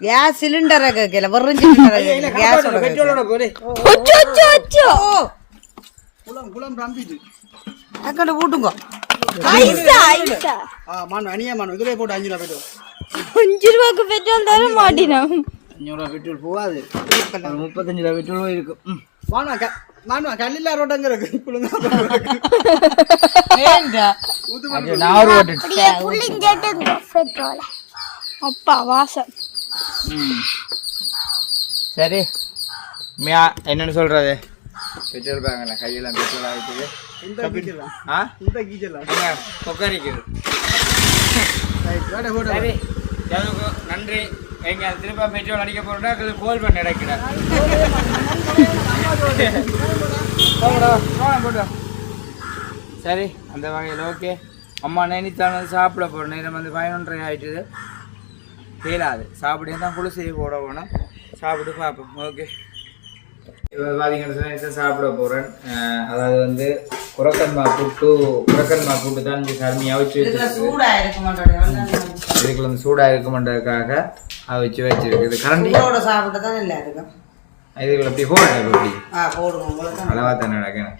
கேஸ் சிலிண்டரை கேட்கல. வெறும் சிலிண்டர் கேஸ் குளம் ரம்பிட்டு அக்கட கூட்டுங்க. இதுல போட்டு 5 ரூபா பெட்ரோல். 5 ரூபாய்க்கு பெட்ரோல் தர மாட்டினோம். 5 ரூபா பெட்ரோல் போகாது. 35 ரூபா பெட்ரோலும் இருக்கும். கல்லில்லா ரோட்டங்க இருக்கு. அப்பா வாசம். சரி என்னன்னு சொல்றது பெட்ரோல் பாங்கல கையெல்லாம் பெட்ரோல் ஆகிட்டு கொக்கரிக்குது. சரி நன்றி. எங்க திரும்ப பெட்ரோல் அடிக்க போறோம்னா கோல் பண்ண இறக்கிறேன். சரி அந்த வகையில் ஓகே. அம்மா நினைத்தானது சாப்பிட போகிறோம். நேரம் வந்து 11:30 ஆகிட்டுது. கேளாது சாப்பிட்டு தான் குளிசை போட போனோம். சாப்பிட்டு பார்ப்போம். ஓகே இப்போ பார்த்தீங்கன்னா சாப்பிட போகிறேன். அதாவது வந்து குரக்கன்மா கூட்டு தான் இந்த சர்மி அவிச்சு வச்சுருக்கு. இதுக்குள்ள வந்து சூடாக இருக்குமென்றதுக்காக அவிச்சு வச்சிருக்கு. இது கரண்டி சாப்பிட்டு தான் இல்லை இருக்கும். இதுக்குள்ள அப்படி போடுங்க. எப்படி போடுங்க அளவாக தானே நடக்கணும்.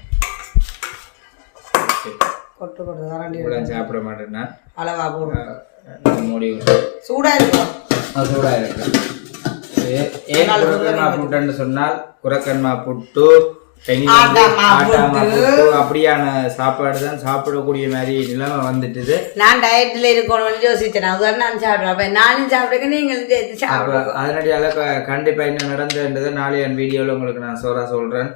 கொட்டு கொட்டு கரண்டி இவ்வளோ சாப்பிட மாட்டேன்னா அளவா போடும் மூடி சூடா இருக்கும் சூடாக இருக்கு. ஏன் குரக்கன்மா புட்டுன்னு சொன்னால் குரக்கன்மா புட்டு ஆட்டா புட்டு அப்படியான சாப்பாடு தான் சாப்பிடக்கூடிய மாதிரி நிலைமை வந்துட்டுது. நான் டயட்ல இருக்கணும்னு யோசிச்சேன், அதுதான் நான் சாப்பிடுவேன். நானும் சாப்பிடுங்க நீங்களும் சாப்பிடுவோம். அதனடியால கண்டிப்பாக என்ன நடந்ததுன்றதை நாளைய வீடியோவில் உங்களுக்கு நான் சொல்கிறேன்.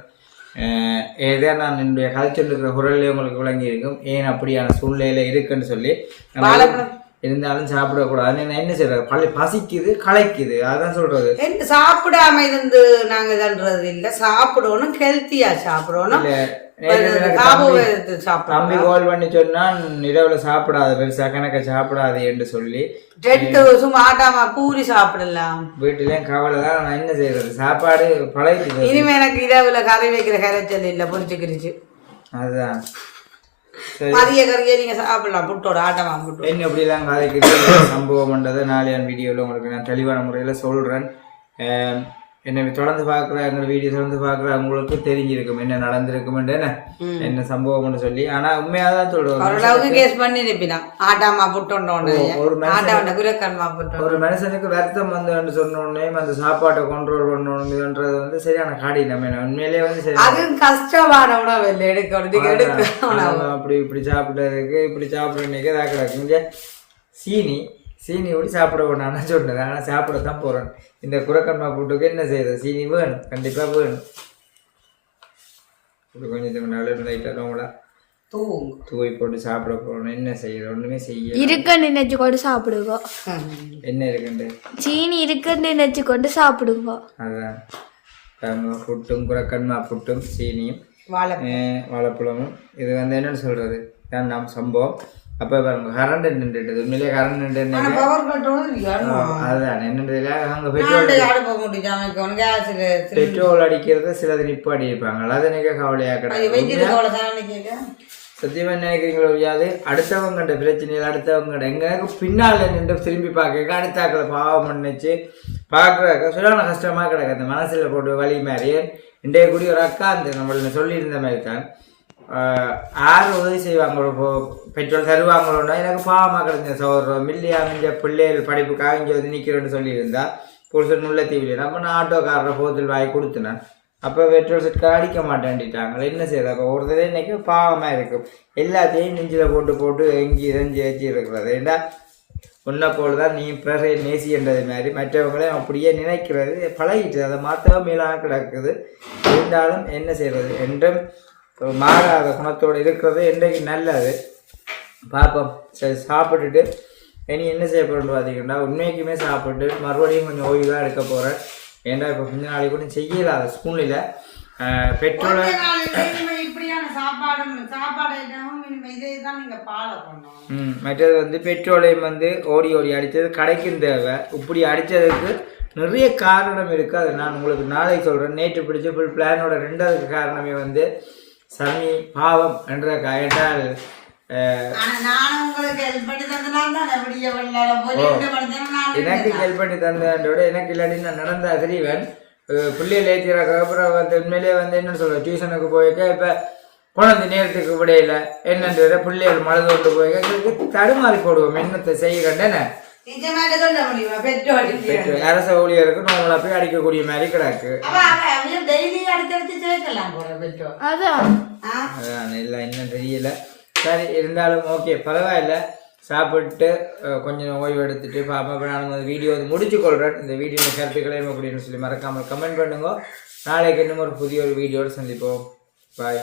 ஏதோ நான் என்னுடைய கல்ச்சர் இருக்கிற குரல்லே உங்களுக்கு விளங்கி இருக்கும் ஏன் அப்படியான சூழ்நிலையில் இருக்குன்னு சொல்லி. இருந்தாலும் சாப்பிடக்கூடாது. என்ன செய்யறது, பசிக்குது களைக்குது, அதான் சொல்றது. சாப்பிடாம இருந்து நாங்க இதன்றது இல்லை, சாப்பிடணும், ஹெல்த்தியா சாப்பிடணும். தம்பி கால் பண்ணி சொன்னா இரவுல சாப்பிடாது, பெருசா கணக்க சாப்பிடாது என்று சொல்லி சும்மா ஆட்டாம பூரி சாப்பிடலாம். வீட்டுலயும் கவலை தான். நான் என்ன செய்யறது, சாப்பாடு பழகிட்டு இனிமே எனக்கு இரவுல கறி வைக்கிற கரைச்சல் இல்லை, பொரிச்சுக்கிருச்சு. அதுதான் மதிய கறியை நீங்க சாப்பிடலாம் புட்டோட ஆட்டமா புட்டு. என்ன எப்படிலாம் கதைக்கு சம்பவம்ன்றதை நாளைய வீடியோவில் உங்களுக்கு நான் தெளிவான முறையில் சொல்கிறேன். என்னை தொடர்ந்து பார்க்குற எங்கள் வீடியோ தொடர்ந்து பார்க்குற உங்களுக்கு தெரிஞ்சிருக்கும் என்ன நடந்திருக்குமென்று என்ன சம்பவம்னு சொல்லி. ஆனால் உண்மையாக தான் சொல்கிறோம், ஒரு மனுஷனுக்கு வருத்தம் வந்து சொன்னோடனே அந்த சாப்பாட்டை கண்ட்ரோல் பண்ணணுன்றது வந்து சரியான காடினம். உண்மையிலேயே வந்து சரி கஷ்டமான உணவு இல்லை எடுக்கணும். அப்படி இப்படி சாப்பிட்டதுக்கு இப்படி சாப்பிட்றதுக்கே தான் கிடக்குங்க. சீனி இப்படி சாப்பிட வேணான்னு சொன்னது, ஆனால் சாப்பிட தான் போகிறேன். இந்த குரக்கன்மா புட்டுக்கு என்ன செய்யுது, சீனி வேணும், கண்டிப்பாக வேணும். இப்படி கொஞ்சம் நல்ல லைட்டாக தூவி போட்டு சாப்பிட போகணும். என்ன செய்யுது, ஒன்றுமே செய்ய இருக்குன்னு நினைச்சு கொண்டு சாப்பிடுவோம். என்ன இருக்குண்டு சீனி இருக்குன்னு நினைச்சு கொண்டு சாப்பிடுவோம். அதான் புட்டும் குரக்கன்மா புட்டும் சீனியும் வாழைப்பழமும். இது வந்து என்னன்னு சொல்கிறது தான் நாம் சம்பவம். அப்போ பாருங்க கரண்ட் நின்றுட்டு உண்மையிலேயே கரண்ட் நின்று அதுதான் என்னன்றதுல அங்கே பெட்ரோல் அடிக்கிறது சிலது நிப்பு அடிப்பாங்க. அது நினைக்க கவலையாக கிடையாது. சத்தியமாக நினைக்கிறீங்களோ இல்லையாது, அடுத்தவங்கள்ட பிரச்சனையில் அடுத்தவங்கள்ட எங்களுக்கு பின்னால் நின்று திரும்பி பார்க்க அடுத்தாக்களை பாவம் நினைச்சு பார்க்குறாக்க சொல்லான கஷ்டமாக கிடக்கு. அந்த மனசில் போட்டு வலி மாதிரி இன்றைய கூடிய ஒரு அக்கா அந்த நம்மள சொல்லியிருந்த மாதிரி தான் யார் உதவி செய்வாங்களோ பெட்ரோல் தருவாங்களோன்னா எனக்கு பாவமாக கிடைச்ச சோறுறோம் மில்லியா மிஞ்ச பிள்ளைகள் படிப்புக்காக இங்கே வந்து நிற்கிறேன்னு சொல்லியிருந்தா புருஷன் முல்லைத்தீவிலே நம்ம நான் ஆட்டோக்காரரை போத்தில் வாங்கி கொடுத்துனேன். அப்போ பெட்ரோல் செட்காக அடிக்க மாட்டேன்ட்டாங்க. என்ன செய்யறது, அப்போ ஒருத்தரே இன்றைக்கி பாவமாக இருக்கும். எல்லாத்தையும் நெஞ்சில் போட்டு எங்கி இறஞ்சி வச்சு இருக்கிறது. ஏண்டா உன்னை போல் தான் நீ பிறரை நேசின்றது மாதிரி மற்றவங்களையும் அப்படியே நினைக்கிறது பழகிட்டு அதை மாற்றவும் மேலாக கிடக்குது. இருந்தாலும் என்ன செய்கிறது என்றும் மாறாத குணத்தோடு இருக்கிறது என்றைக்கு நல்லது. பார்ப்போம். சரி, சாப்பிட்டுட்டு இனி என்ன செய்ய போகிறோன்னு பார்த்தீங்கன்னா உண்மைக்குமே சாப்பிட்டு மறுபடியும் கொஞ்சம் ஓய்வு தான் எடுக்க போகிறேன். ஏன்னா இப்போ கொஞ்ச நாளைக்கு கூட செய்யலாத சூழ்நிலை. பெட்ரோலை மற்றது வந்து பெட்ரோலையும் வந்து ஓடி அடித்தது கடைக்கும் தேவை. இப்படி அடித்ததுக்கு நிறைய காரணம் இருக்குது. அதை நான் உங்களுக்கு நாளைக்கு சொல்கிறேன். நேற்று பிடிச்ச ஃபுல் பிளானோட ரெண்டாவது காரணமே வந்து சனி பாவம் என்ற என்றால் எனக்கு ஹெல்ப் பண்ணி தந்தோட எனக்கு இல்லாட்டி நான் நடந்தா தெரியவன் பிள்ளைகள் ஏற்றிறாக்க அப்புறம் வந்து உண்மையிலேயே வந்து என்னன்னு சொல்லுவேன் டியூஷனுக்கு போயிருக்க இப்போ குழந்தை நேரத்துக்கு விடையில என்னன்ற பிள்ளைகள் மழை கொண்டு போயிருக்க தடுமாறி போடுவோம். என்னத்தை செய்ய கண்டேன்னு அரச ஊழியருக்கு நம்மள போய் அடிக்கக்கூடிய மாதிரி கிடக்கு. அதான் இல்லை இன்னும் தெரியல. சரி, இருந்தாலும் ஓகே பரவாயில்ல. சாப்பிட்டு கொஞ்சம் ஓய்வு எடுத்துட்டு பாப்பா நான் வீடியோ வந்து முடிச்சு கொள்கிறேன். இந்த வீடியோ கருத்துக்களையும் அப்படின்னு சொல்லி மறக்காமல் கமெண்ட் பண்ணுங்க. நாளைக்கு இன்னும் ஒரு புதிய ஒரு வீடியோடு சந்திப்போம். பாய்.